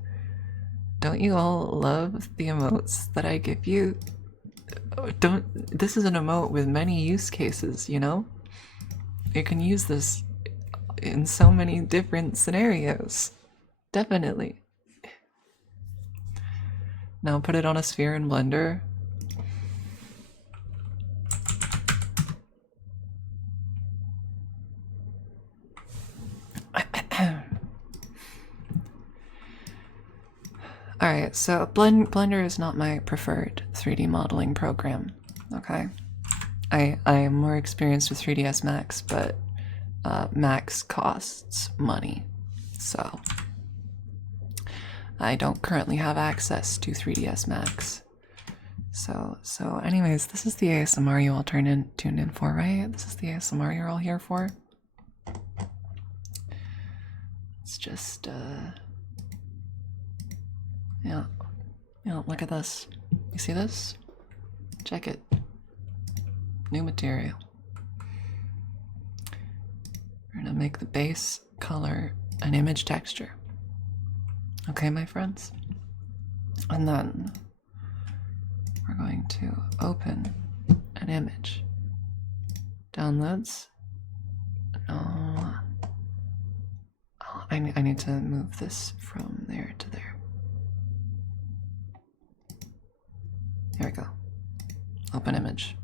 Don't you all love the emotes that I give you? This is an emote with many use cases, you know? You can use this in so many different scenarios. Definitely. Now put it on a sphere in Blender. Alright, so Blender is not my preferred 3D modeling program, okay? I am more experienced with 3ds Max, but Max costs money, so I don't currently have access to 3ds Max. So anyways, this is the ASMR you all tuned in for, right? This is the ASMR you're all here for. It's just yeah, look at this. You see this? Check it. New material. We're gonna make the base color an image texture. Okay, my friends? And then we're going to open an image. Downloads. No. Oh, I need to move this from there to there. Here we go. Open image.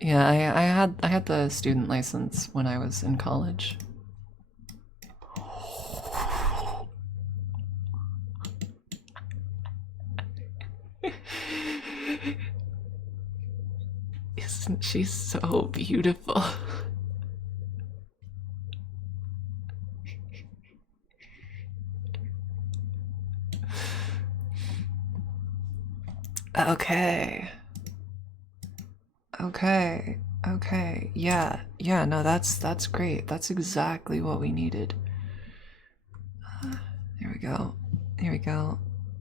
Yeah, I had the student license when I was in college. Isn't she so beautiful? Okay. Okay. Yeah, no, that's great. That's exactly what we needed. There we go. Here we go.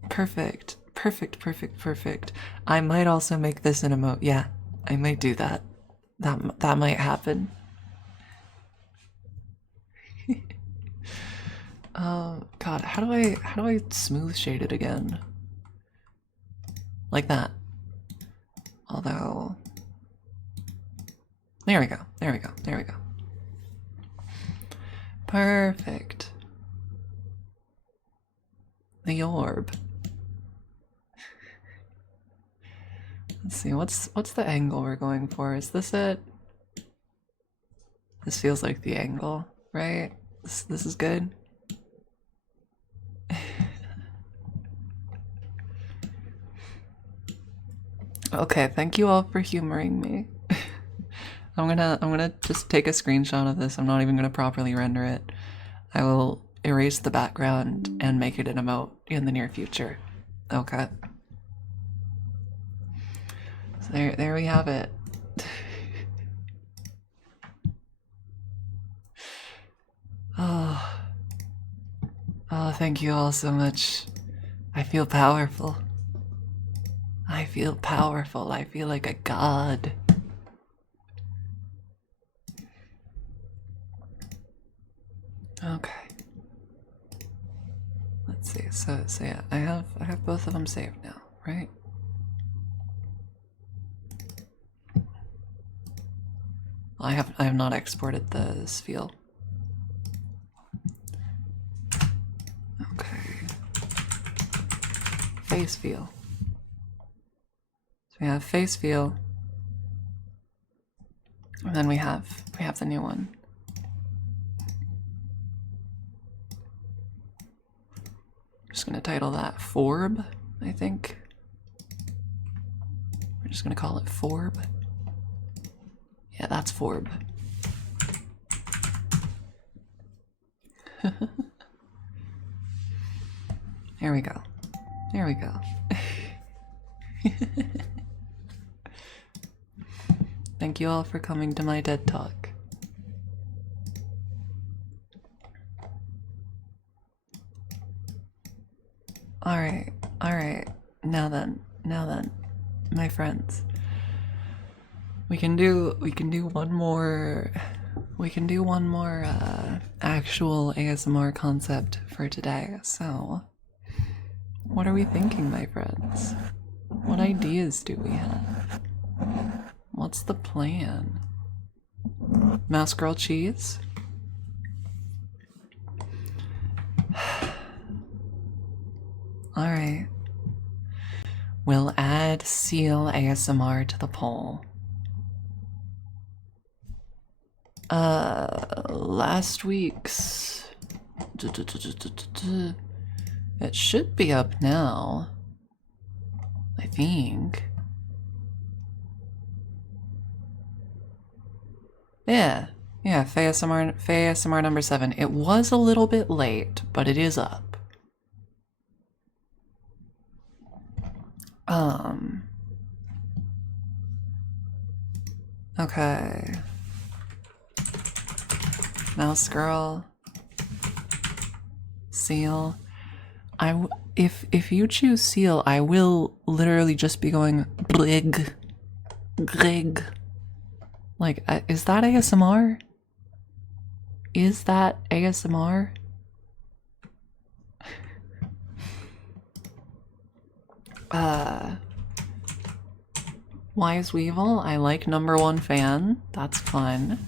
Perfect. I might also make this an emote. Yeah, I might do that. That might happen. God, how do I smooth shade it again? Like that. Although, there we go. Perfect. The orb. Let's see, what's the angle we're going for? Is this it? This feels like the angle, right? This is good. Okay, thank you all for humoring me. I'm gonna just take a screenshot of this. I'm not even gonna properly render it. I will erase the background and make it an emote in the near future. Okay. So there we have it. Oh, thank you all so much. I feel powerful. I feel like a god. Okay. Let's see. So yeah, I have both of them saved now, right? I have not exported this feel. Okay. Face feel. So we have face feel. And then we have the new one. Just gonna title that Forb, I think. We're just gonna call it Forb. Yeah, that's Forb. There we go. Thank you all for coming to my TED Talk. Alright. Now then, my friends. We can do one more actual ASMR concept for today. So, what are we thinking, my friends? What ideas do we have? What's the plan? Mouse girl cheese? Alright. We'll add seal ASMR to the poll. Last week's. It should be up now. I think. Yeah, Faye ASMR number 7. It was a little bit late, but it is up. Okay. Mouse girl. Seal. If you choose seal, I will literally just be going blig, grig. Like, is that ASMR? Is that ASMR? Wise Weevil, I like #1 fan. That's fun.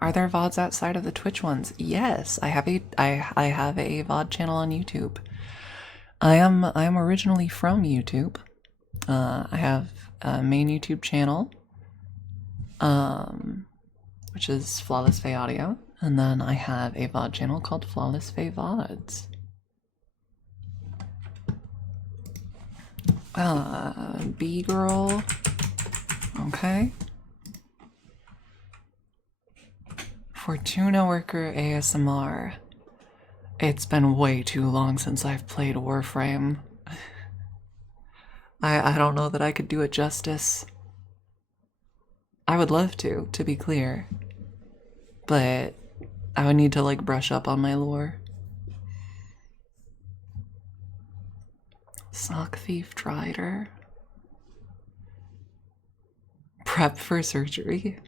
Are there VODs outside of the Twitch ones? Yes, I have a VOD channel on YouTube. I am originally from YouTube. I have a main YouTube channel, which is Flawless Faye Audio, and then I have a VOD channel called Flawless Faye VODs. B-girl. Okay. Fortuna Worker ASMR. It's been way too long since I've played Warframe. I don't know that I could do it justice. I would love to be clear. But I would need to like brush up on my lore. Sock Thief Drider. Prep for surgery?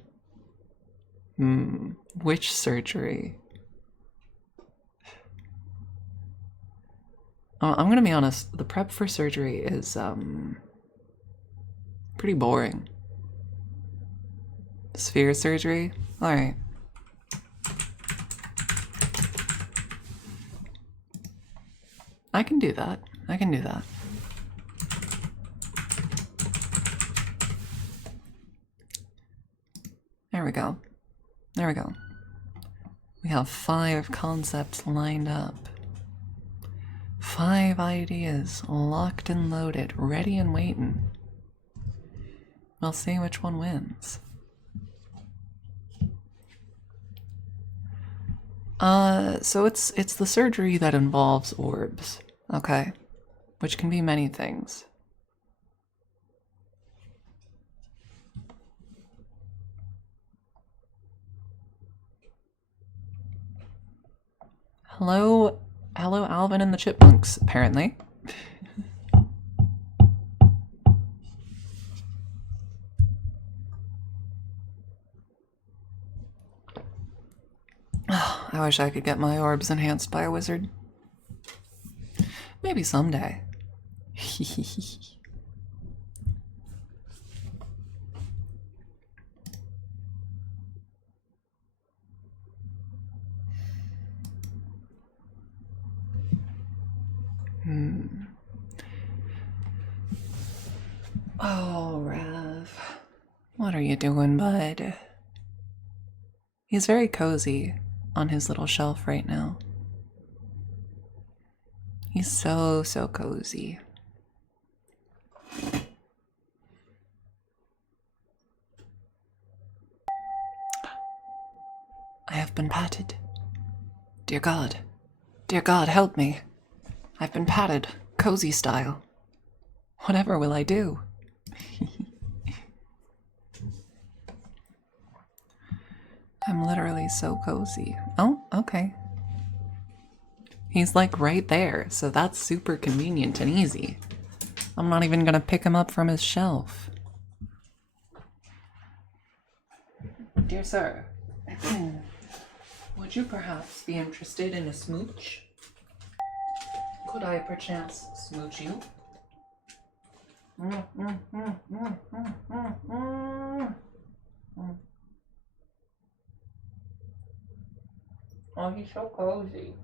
Which surgery? I'm gonna be honest, the prep for surgery is pretty boring. Sphere surgery? Alright. I can do that. I can do that. There we go. There we go. We have 5 concepts lined up. 5 ideas locked and loaded, ready and waiting. We'll see which one wins. So it's the surgery that involves orbs, okay? Which can be many things. Hello, Alvin and the Chipmunks, apparently. I wish I could get my orbs enhanced by a wizard. Maybe someday. Oh, Rav. What are you doing, bud? He's very cozy on his little shelf right now. He's so cozy. I have been patted. Dear God, help me. I've been patted, cozy style. Whatever will I do? I'm literally so cozy. Oh, okay. He's like right there, so that's super convenient and easy. I'm not even gonna pick him up from his shelf. Dear sir, would you perhaps be interested in a smooch? Could I perchance smooch you? Oh, he's so cozy.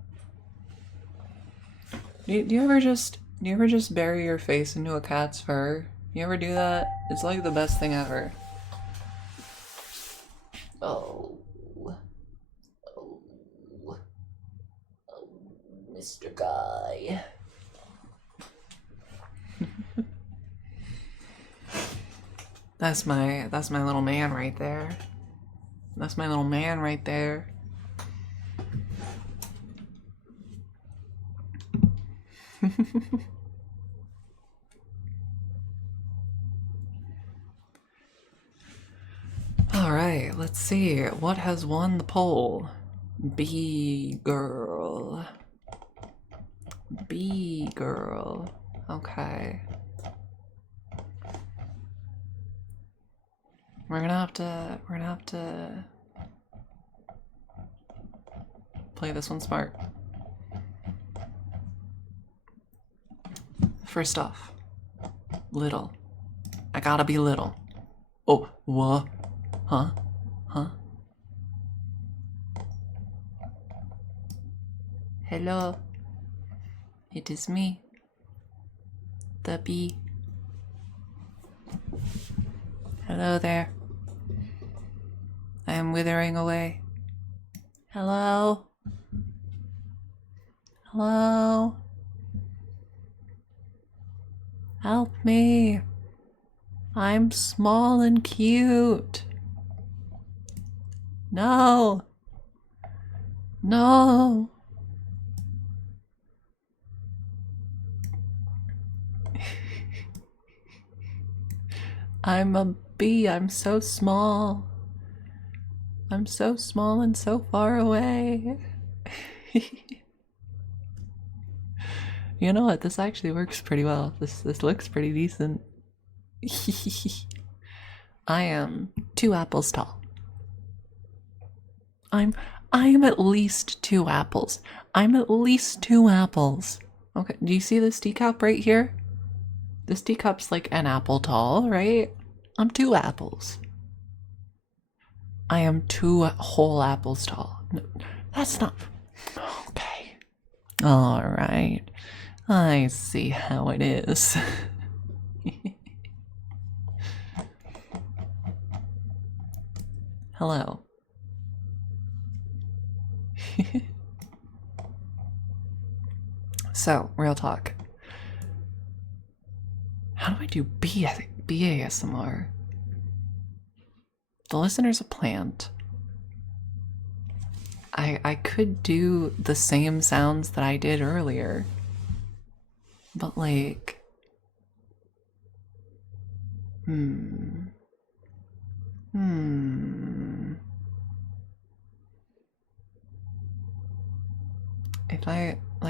Do you ever just bury your face into a cat's fur? You ever do that? It's like the best thing ever. Oh, Mr. Guy. That's my little man right there. That's my little man right there. Alright, let's see. What has won the poll? B girl. B girl. Okay. We're gonna have to play this one smart. First off, little. I gotta be little. Oh, what? Huh? Huh? Hello. It is me. The bee. Hello there. I am withering away. Hello? Hello? Help me. I'm small and cute. No. No. I'm a bee. I'm so small. I'm so small and so far away. You know what? This actually works pretty well. This looks pretty decent. I am 2 apples tall. I am at least 2 apples. I'm at least 2 apples. Okay, do you see this teacup right here? This teacup's like an apple tall, right? I'm 2 apples. I am 2 whole apples tall. No, that's not... Okay. Alright. I see how it is. Hello. So, real talk. How do I do BASMR? The listener's a plant. I could do the same sounds that I did earlier. But like...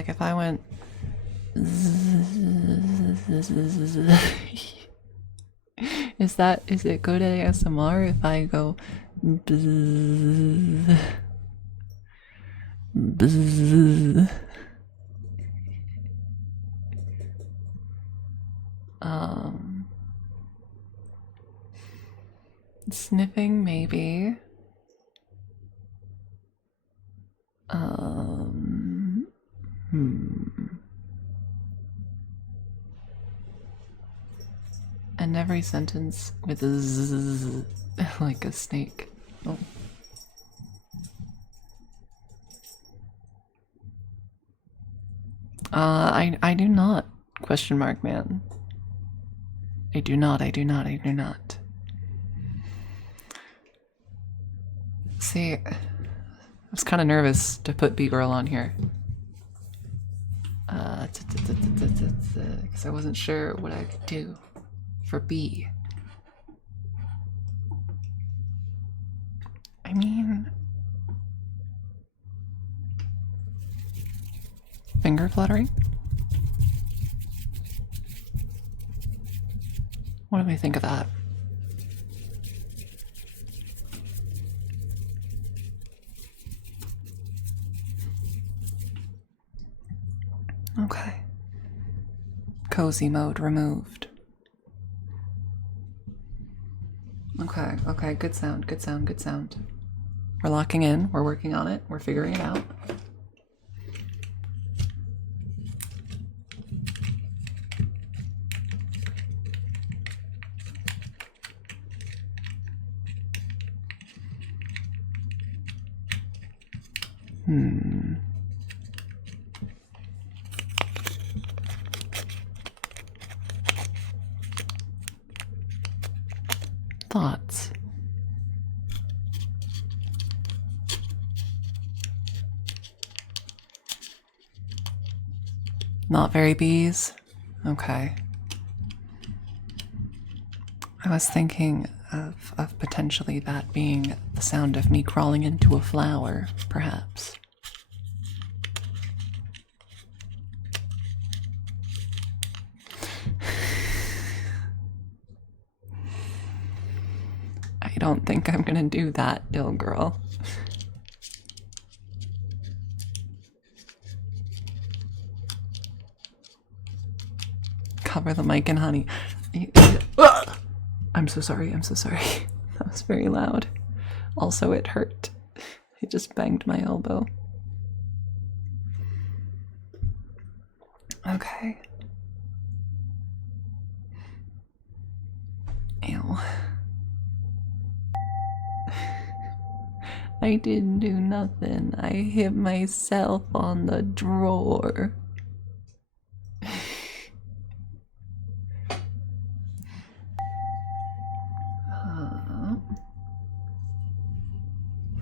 If I went... Is it good ASMR if I go... Sniffing, maybe. And every sentence with a zzz, like a snake. Oh. I do not, question mark man. I do not. See, I was kind of nervous to put B-Girl on here. Because I wasn't sure what I could do for B. I mean... finger fluttering? What do we think of that? Okay. Cozy mode removed. Okay, okay, good sound, good sound, good sound. We're locking in, we're working on it, we're figuring it out. Thoughts? Not very bees? Okay. I was thinking of potentially that being the sound of me crawling into a flower, perhaps. I don't think I'm gonna do that, ill girl. Cover the mic in honey. I'm so sorry, I'm so sorry. That was very loud. Also, it hurt. I just banged my elbow. Okay. Ew. I didn't do nothing. I hit myself on the drawer.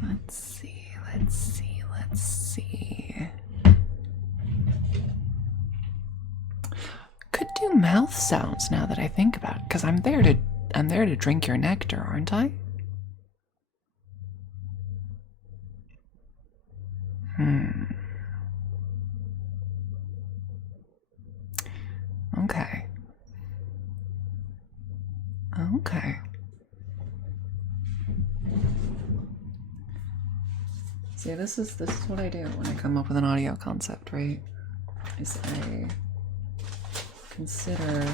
Let's see, let's see, let's see. Could do mouth sounds now that I think about it, because I'm there to drink your nectar, aren't I? Okay. Okay. See, this is what I do when I come up with an audio concept, right? Is I consider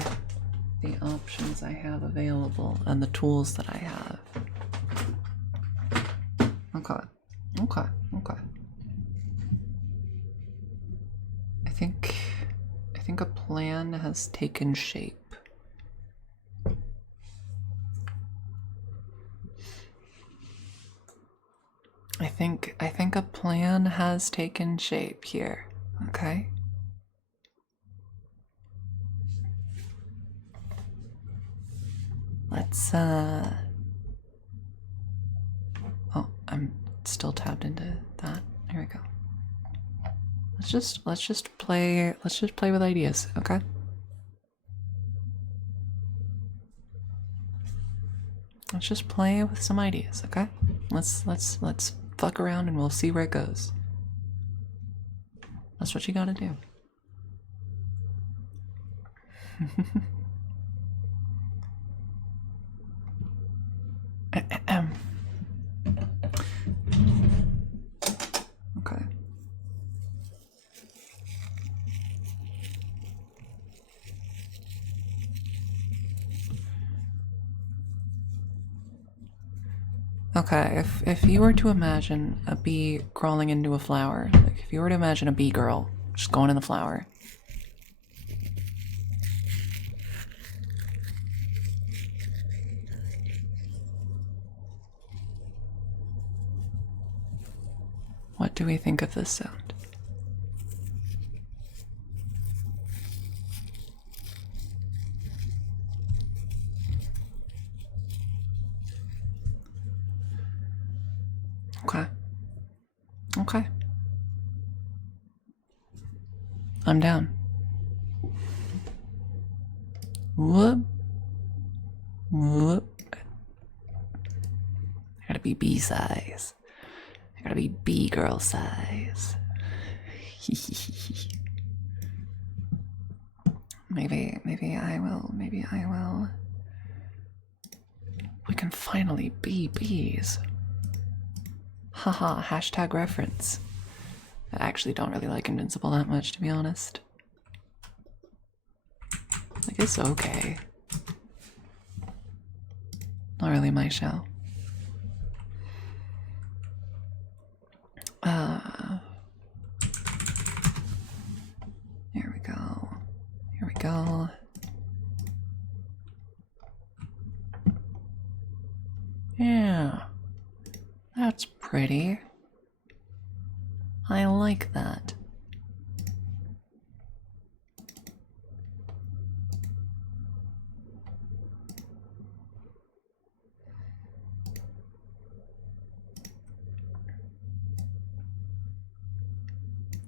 the options I have available and the tools that I have. Okay. Okay. Okay. I think a plan has taken shape. I think a plan has taken shape here. Okay? Let's oh, I'm still tapped into that. Here we go. Let's just play with ideas, okay? Let's just play with some ideas, okay? Let's fuck around and we'll see where it goes. That's what you gotta do. Okay. Okay, if you were to imagine a bee crawling into a flower, like if you were to imagine a bee girl just going in the flower. What do we think of this sound? Okay. Okay. I'm down. Whoop. Whoop. I gotta be bee size. I gotta be bee girl size. Maybe I will. We can finally be bees. Haha, hashtag reference. I actually don't really like Invincible that much, to be honest. Like, it's okay. Not really my show. Here we go. Here we go. Yeah. That's pretty. I like that.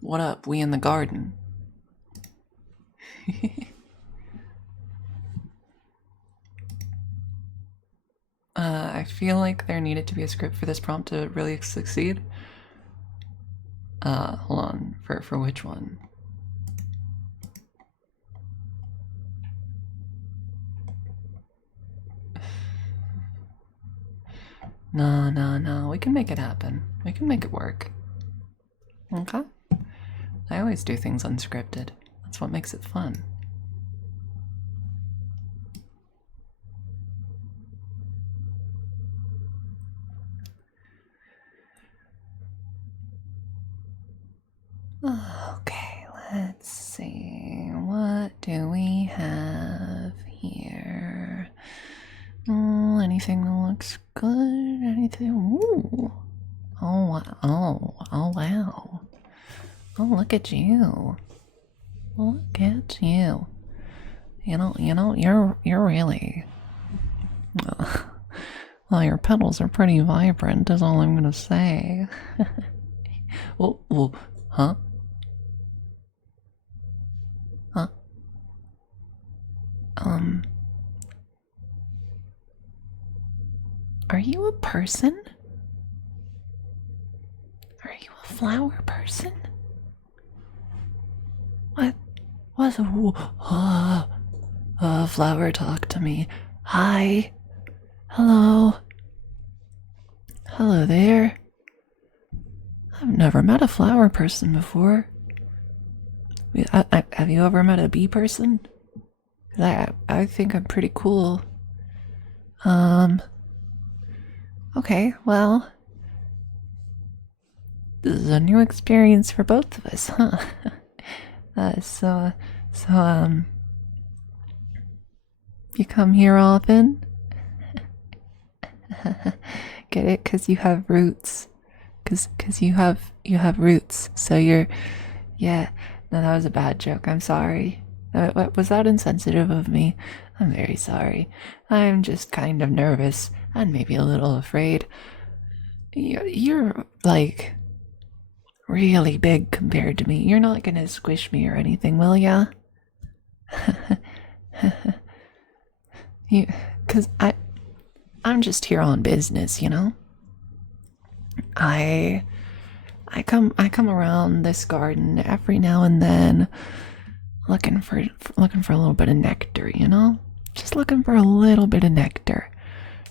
What up? We in the garden. I feel like there needed to be a script for this prompt to really succeed. Hold on. For which one? No. We can make it happen. We can make it work. Okay? I always do things unscripted. That's what makes it fun. Okay, let's see. What do we have here? Oh, anything that looks good? Anything? Ooh. Oh wow. Oh, look at you. Look at you. You know, you're really. Well, your petals are pretty vibrant, is all I'm gonna say. Oh, huh? Huh? Are you a person? Are you a flower person? What? What? Flower, talk to me. Hi. Hello. Hello there. I've never met a flower person before. Have you ever met a bee person? I think I'm pretty cool. Okay, well, this is a new experience for both of us, huh? You come here often? Get it? 'Cause you have roots. 'Cause you have roots. So yeah. No, that was a bad joke. I'm sorry. Was that insensitive of me? I'm very sorry. I'm just kind of nervous and maybe a little afraid. You're like really big compared to me. You're not gonna squish me or anything, will ya? Cause I'm just here on business, you know? I come around this garden every now and then looking for a little bit of nectar, you know? Just looking for a little bit of nectar.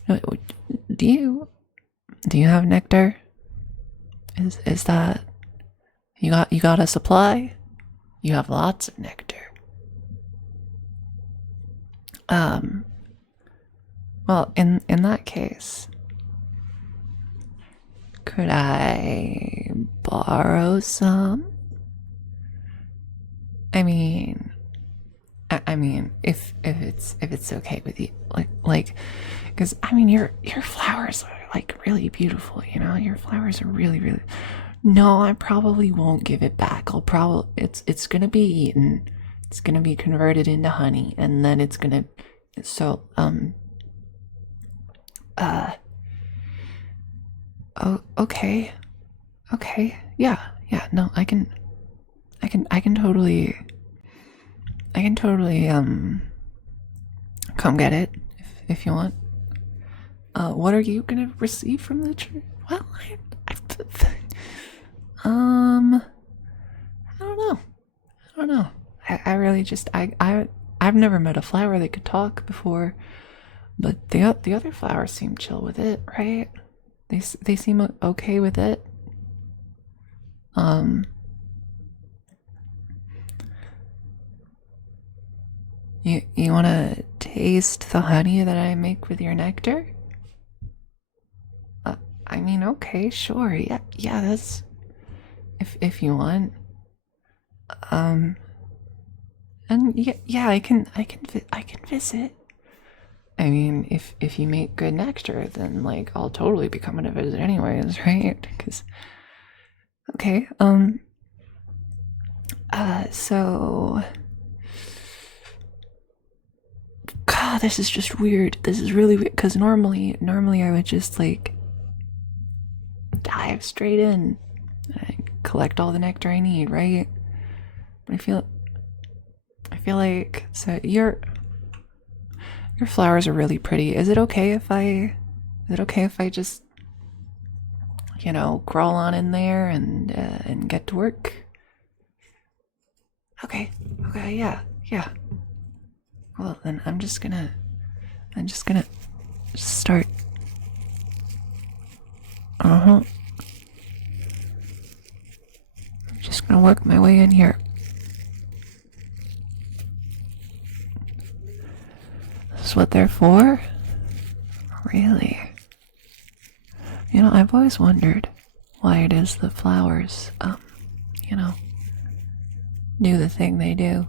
Do you have nectar? Is that you got a supply? You have lots of nectar. Well, in that case, could I borrow some? I mean, if it's okay with you, like, because I mean, your flowers are like really beautiful. You know, your flowers are really. No, I probably won't give it back. It's gonna be eaten. It's gonna be converted into honey, and then it's gonna. So Oh, okay. Okay. Yeah. No, I can totally come get it if you want. What are you gonna receive from the church? Well, I don't know. I don't know. I really just I I've never met a flower that could talk before, but the other flowers seem chill with it, right? They seem okay with it. You want to taste the honey that I make with your nectar? I mean, okay, sure. Yeah, that's if you want. Um, and yeah, I can visit. I mean, if you make good nectar, then like I'll totally be coming to visit anyways, right? Because okay, so God, this is just weird. This is really weird because normally I would just like dive straight in and collect all the nectar I need, right? But I feel like so your flowers are really pretty. Is it okay if I just crawl on in there and get to work? Okay, yeah. Well, then I'm just gonna start. I'm just gonna work my way in here. This is what they're for? Really? I've always wondered why it is the flowers, do the thing they do.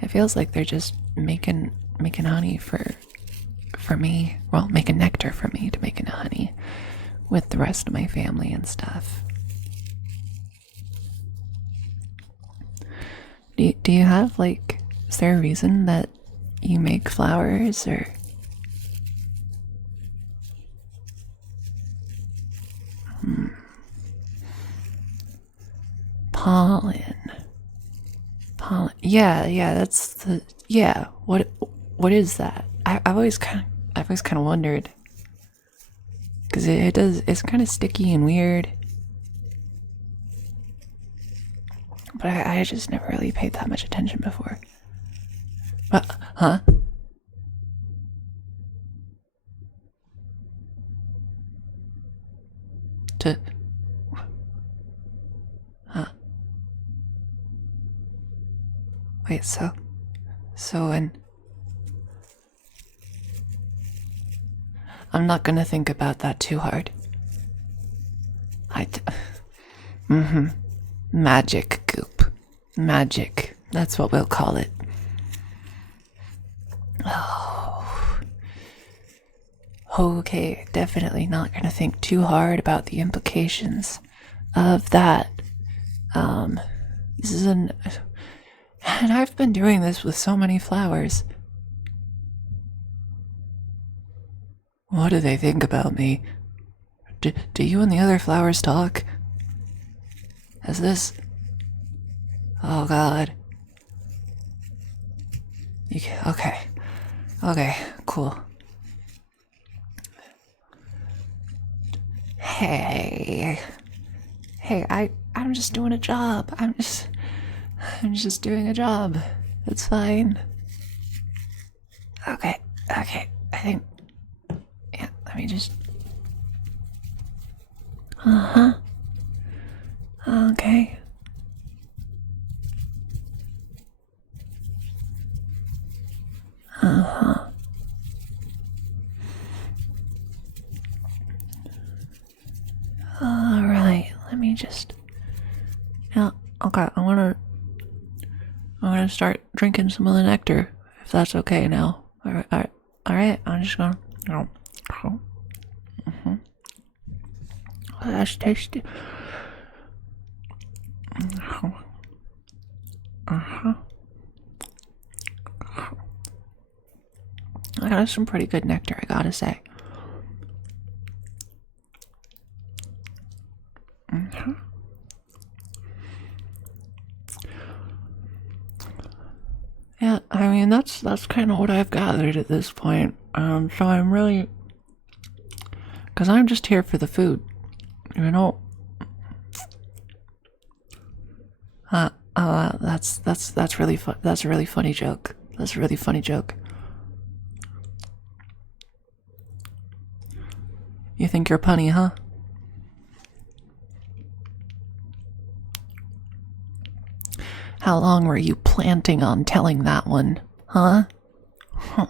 It feels like they're just making honey for me. Well, making nectar for me to make into honey with the rest of my family and stuff. Do you have like? Is there a reason that you make flowers or? Pollen. Yeah, that's the yeah. What is that? I've always kind of wondered because it's kind of sticky and weird, but I just never really paid that much attention before. Huh? To huh? Wait, and I'm not gonna think about that too hard. Magic goop. Magic. That's what we'll call it. Oh. Okay, definitely not gonna think too hard about the implications of that. This is and I've been doing this with so many flowers. What do they think about me? Do you and the other flowers talk? Is this? Oh God. Okay, cool. Hey, I'm just doing a job. I'm just doing a job. It's fine. Okay. I think. Yeah, let me just. Okay. Alright, let me just. Yeah, okay, I'm gonna start drinking some of the nectar, if that's okay now. Alright, I'm just gonna. That's tasty. I got some pretty good nectar, I gotta say. Yeah, I mean that's kind of what I've gathered at this point. So I'm really, because I'm just here for the food, you know. That's really fun. That's a really funny joke. That's a really funny joke. You think you're punny, huh? How long were you planning on telling that one, huh? Huh.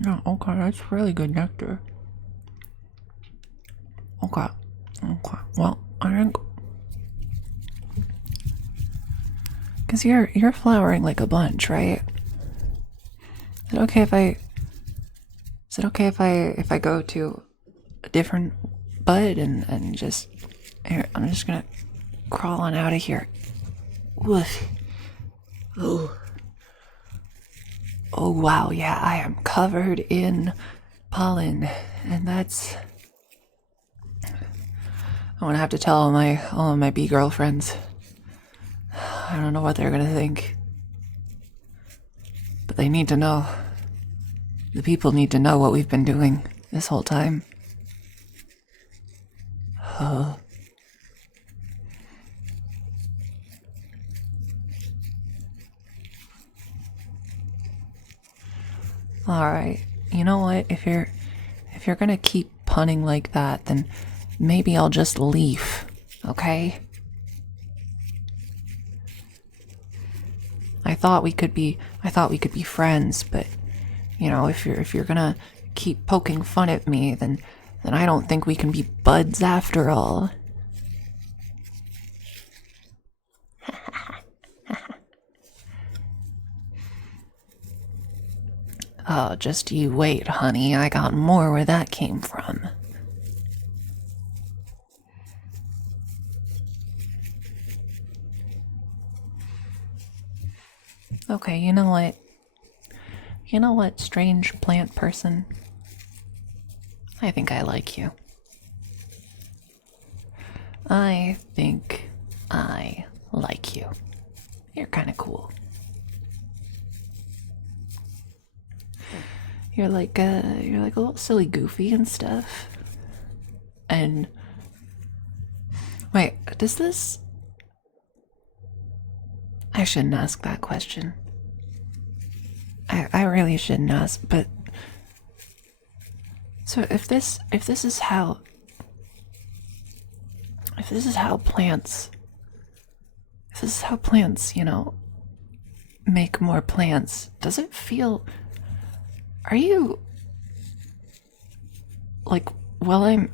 Yeah, okay, that's really good nectar. Okay. Okay. Well, I think because you're flowering like a bunch, right? Is it okay if I if I go to a different bud and just here, I'm just gonna crawl on out of here. Woof. Oh. Oh wow, yeah, I am covered in pollen, and that's. I'm gonna have to tell all of my bee girlfriends. I don't know what they're gonna think, but they need to know. The people need to know what we've been doing this whole time. All right. You know what? If you're gonna keep punning like that, then maybe I'll just leave. Okay? I thought we could be friends, but you know, if you're gonna keep poking fun at me, then I don't think we can be buds after all. Oh, just you wait, honey. I got more where that came from. Okay, you know what? You know what, strange plant person? I think I like you. I think I like you. You're kind of cool. You're like a little silly goofy and stuff. And wait, does this? I shouldn't ask that question. I really shouldn't ask, but so if this is how plants you know, make more plants, does it feel, are you like, well, I'm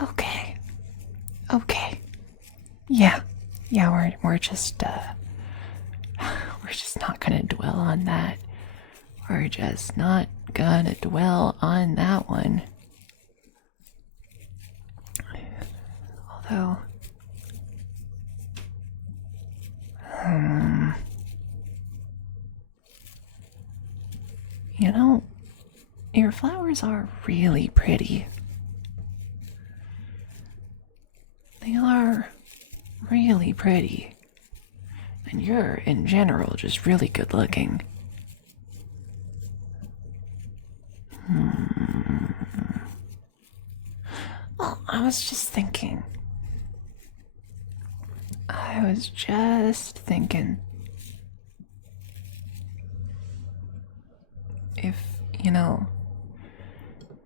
okay. Okay. Yeah. Yeah, we're just not gonna dwell on that. We're just not gonna dwell on that one. Although you know, your flowers are really pretty. They are really pretty. And you're, in general, just really good looking. Well, I was just thinking. If, you know,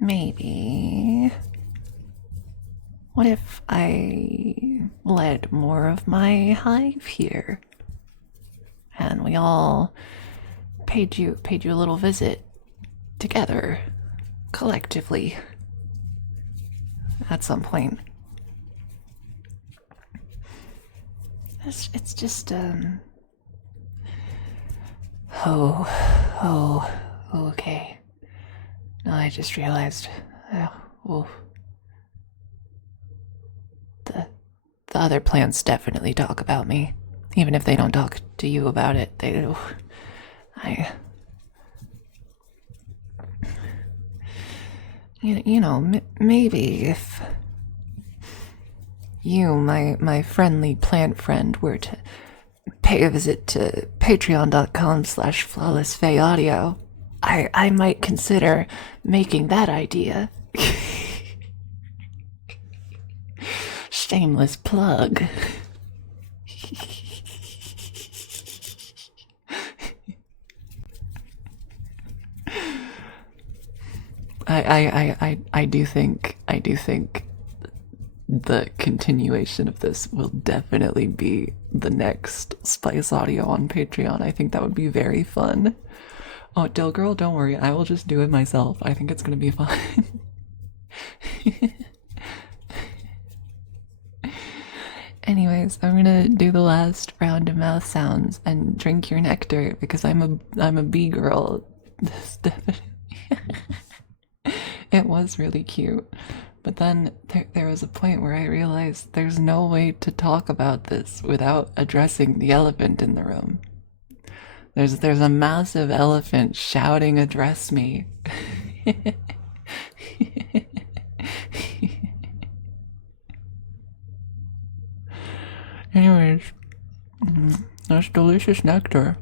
maybe. What if I led more of my hive here? And we all paid you a little visit together, collectively, at some point. It's just okay. No, I just realized, oh, the other plants definitely talk about me, even if they don't talk to you about it. They do. You know, maybe if you, my friendly plant friend, were to pay a visit to patreon.com/flawlessfayaudio, I might consider making that idea. Shameless plug. I do think the continuation of this will definitely be the next Spice Audio on Patreon. I think that would be very fun. Oh, Dill Girl, don't worry. I will just do it myself. I think it's gonna be fun. Anyways, I'm gonna do the last round of mouth sounds and drink your nectar because I'm a bee girl. This definitely it was really cute. But then there was a point where I realized there's no way to talk about this without addressing the elephant in the room. There's a massive elephant shouting, "Address me." Anyways, that's delicious nectar.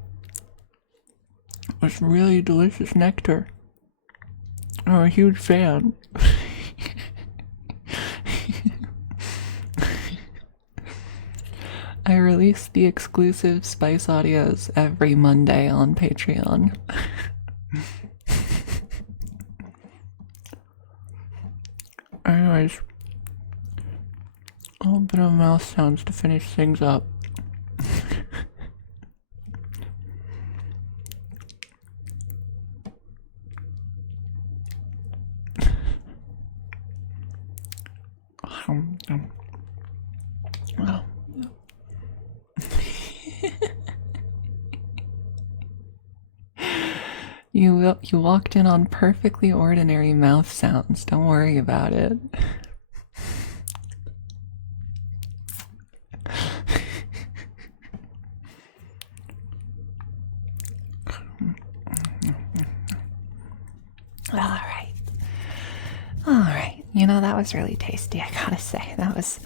It's really delicious nectar. I'm a huge fan. I release the exclusive Spice Audios every Monday on Patreon. Anyways, a little bit of mouth sounds to finish things up. You walked in on perfectly ordinary mouth sounds. Don't worry about it. All right. You know, that was really tasty. I gotta say, that was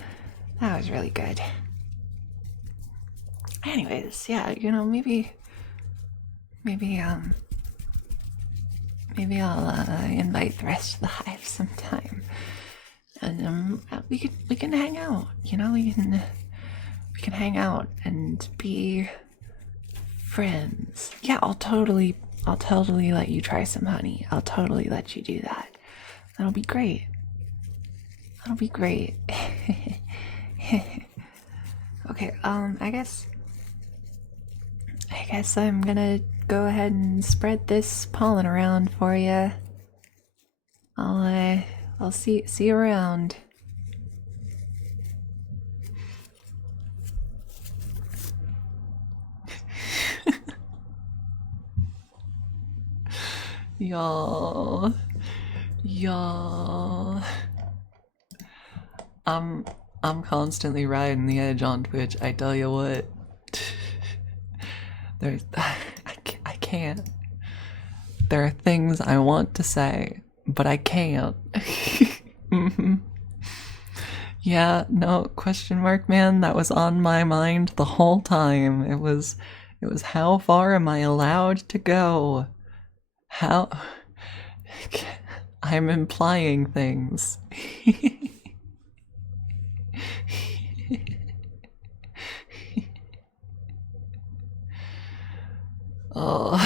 really good. Anyways, yeah, you know, maybe I'll invite the rest of the hive sometime, and we can hang out. You know, we can hang out and be friends. Yeah, I'll totally let you try some honey. I'll totally let you do that. That'll be great. That'll be great. Okay, I guess I'm gonna go ahead and spread this pollen around for you. I'll see you around. Y'all. I'm constantly riding the edge on Twitch. I tell you what. I can't. There are things I want to say, but I can't. Yeah, no, question mark, man, that was on my mind the whole time. It was how far am I allowed to go? How I'm implying things. Oh.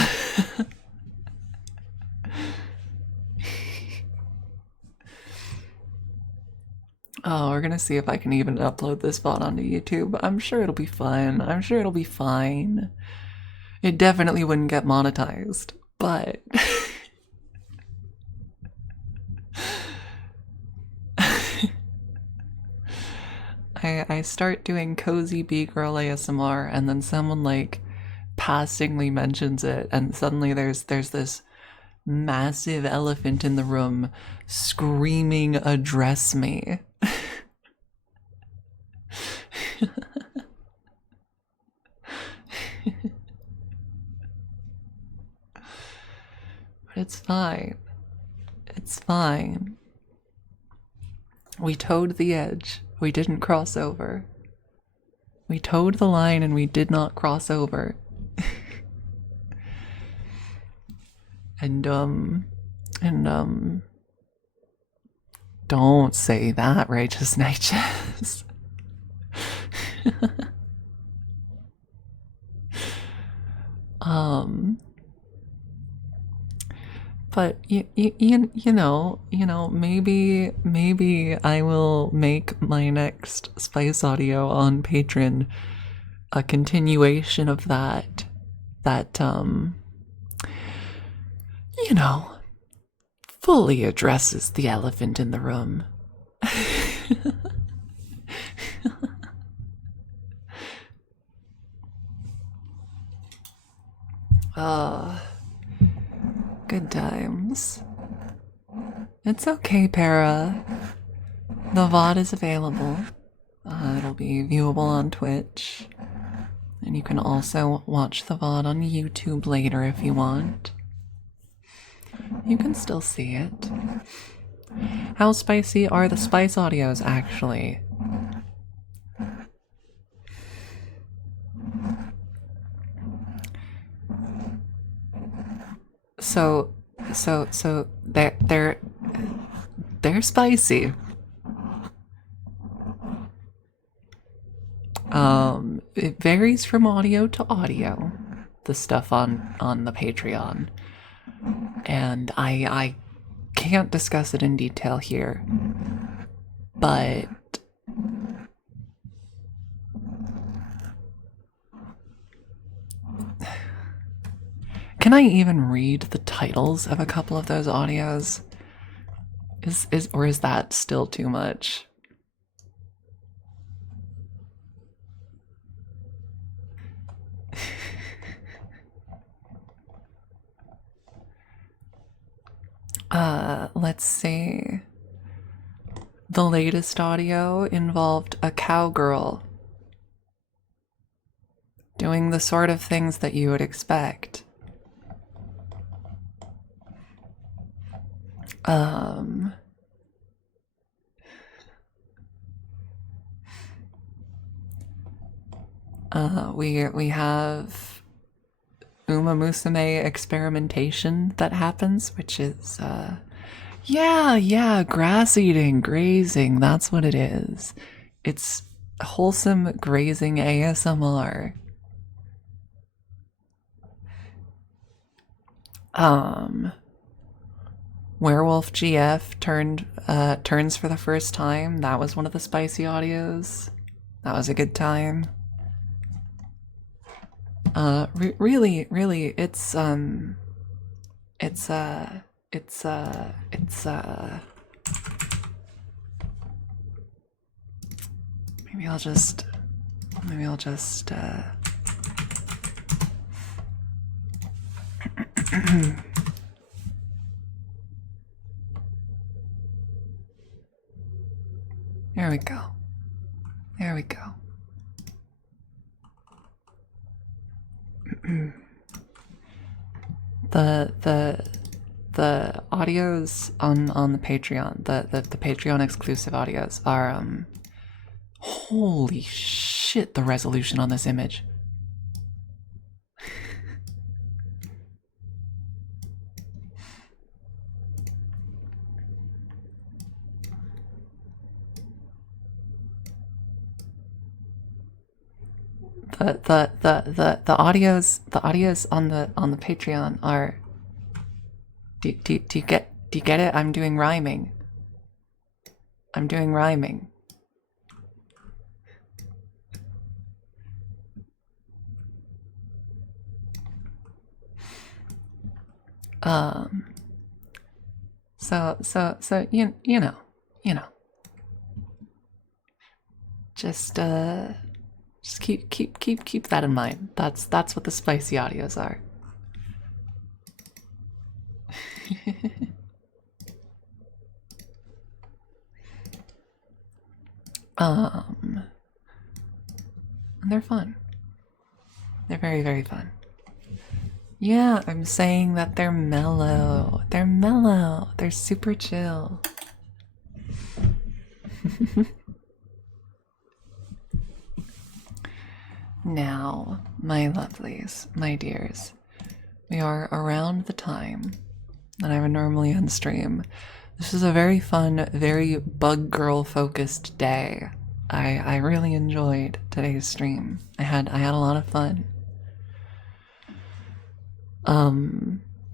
Oh, we're gonna see if I can even upload this VOD onto YouTube. I'm sure it'll be fine. I'm sure it'll be fine. It definitely wouldn't get monetized, but I start doing cozy bee girl ASMR, and then someone like passingly mentions it, and suddenly there's this massive elephant in the room screaming, "Address me." But it's fine. It's fine. We towed the edge. We didn't cross over. We towed the line and we did not cross over. and don't say that, Righteous Nightchess. But maybe I will make my next Spice audio on Patreon a continuation of that you know, fully addresses the elephant in the room. Good times. It's okay, Para. The VOD is available. It'll be viewable on Twitch. And you can also watch the VOD on YouTube later if you want. You can still see it. How spicy are the Spice audios, actually? So they're spicy. It varies from audio to audio, the stuff on the Patreon. And I can't discuss it in detail here. But can I even read the titles of a couple of those audios? Is that still too much? Let's see. The latest audio involved a cowgirl doing the sort of things that you would expect. We have Uma Musume experimentation that happens, which is yeah, grass eating, grazing, that's what it is. It's wholesome grazing ASMR. Werewolf GF turns for the first time. That was one of the spicy audios. That was a good time. Really, it's maybe I'll just there we go. There we go. The audios on the Patreon, the Patreon exclusive audios are holy shit, the resolution on this image. The audios on the Patreon are do you get it? I'm doing rhyming. So you know. Just keep that in mind. That's what the spicy audios are. And they're fun. They're very, very fun. Yeah, I'm saying that they're mellow. They're mellow. They're super chill. Now, my lovelies, my dears, we are around the time that I would normally end stream. This is a very fun, very bug girl focused day. I really enjoyed today's stream. I had a lot of fun.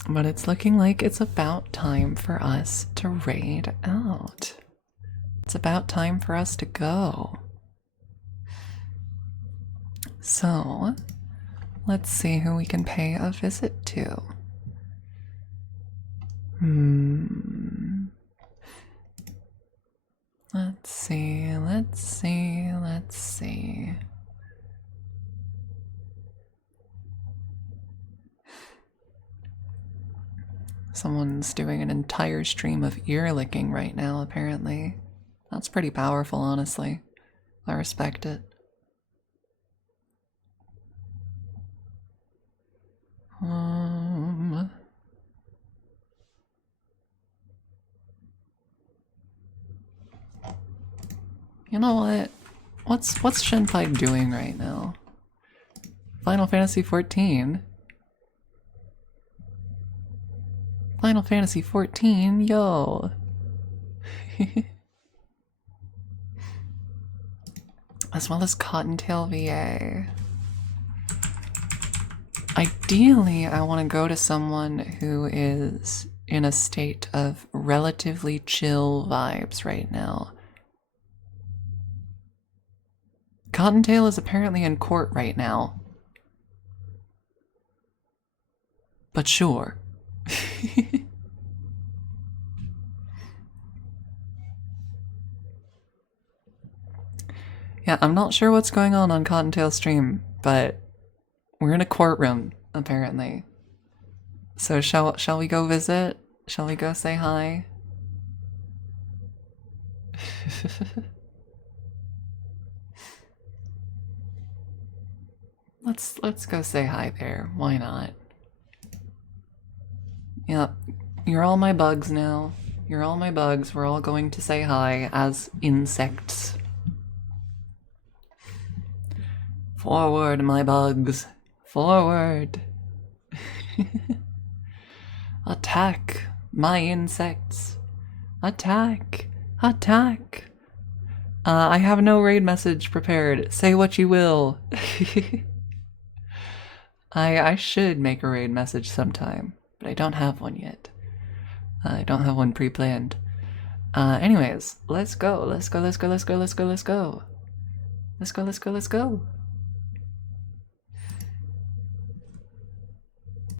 But it's looking like it's about time for us to raid out. It's about time for us to go. So, let's see who we can pay a visit to. Let's see. Someone's doing an entire stream of ear licking right now, apparently. That's pretty powerful, honestly. I respect it. You know what? What's Shenpai doing right now? Final Fantasy 14. Final Fantasy 14, yo. As well as Cottontail VA. Ideally, I want to go to someone who is in a state of relatively chill vibes right now. Cottontail is apparently in court right now. But sure. Yeah, I'm not sure what's going on Cottontail's stream, but we're in a courtroom, apparently. So shall we go visit? Shall we go say hi? Let's go say hi there. Why not? Yep. You're all my bugs now. You're all my bugs. We're all going to say hi as insects. Forward, my bugs. Forward. Attack, my insects. Attack. Attack. I have no raid message prepared. Say what you will. I should make a raid message sometime, but I don't have one yet. I don't have one pre-planned. Anyways, let's go. Let's go. Let's go. Let's go. Let's go. Let's go. Let's go. Let's go. Let's go.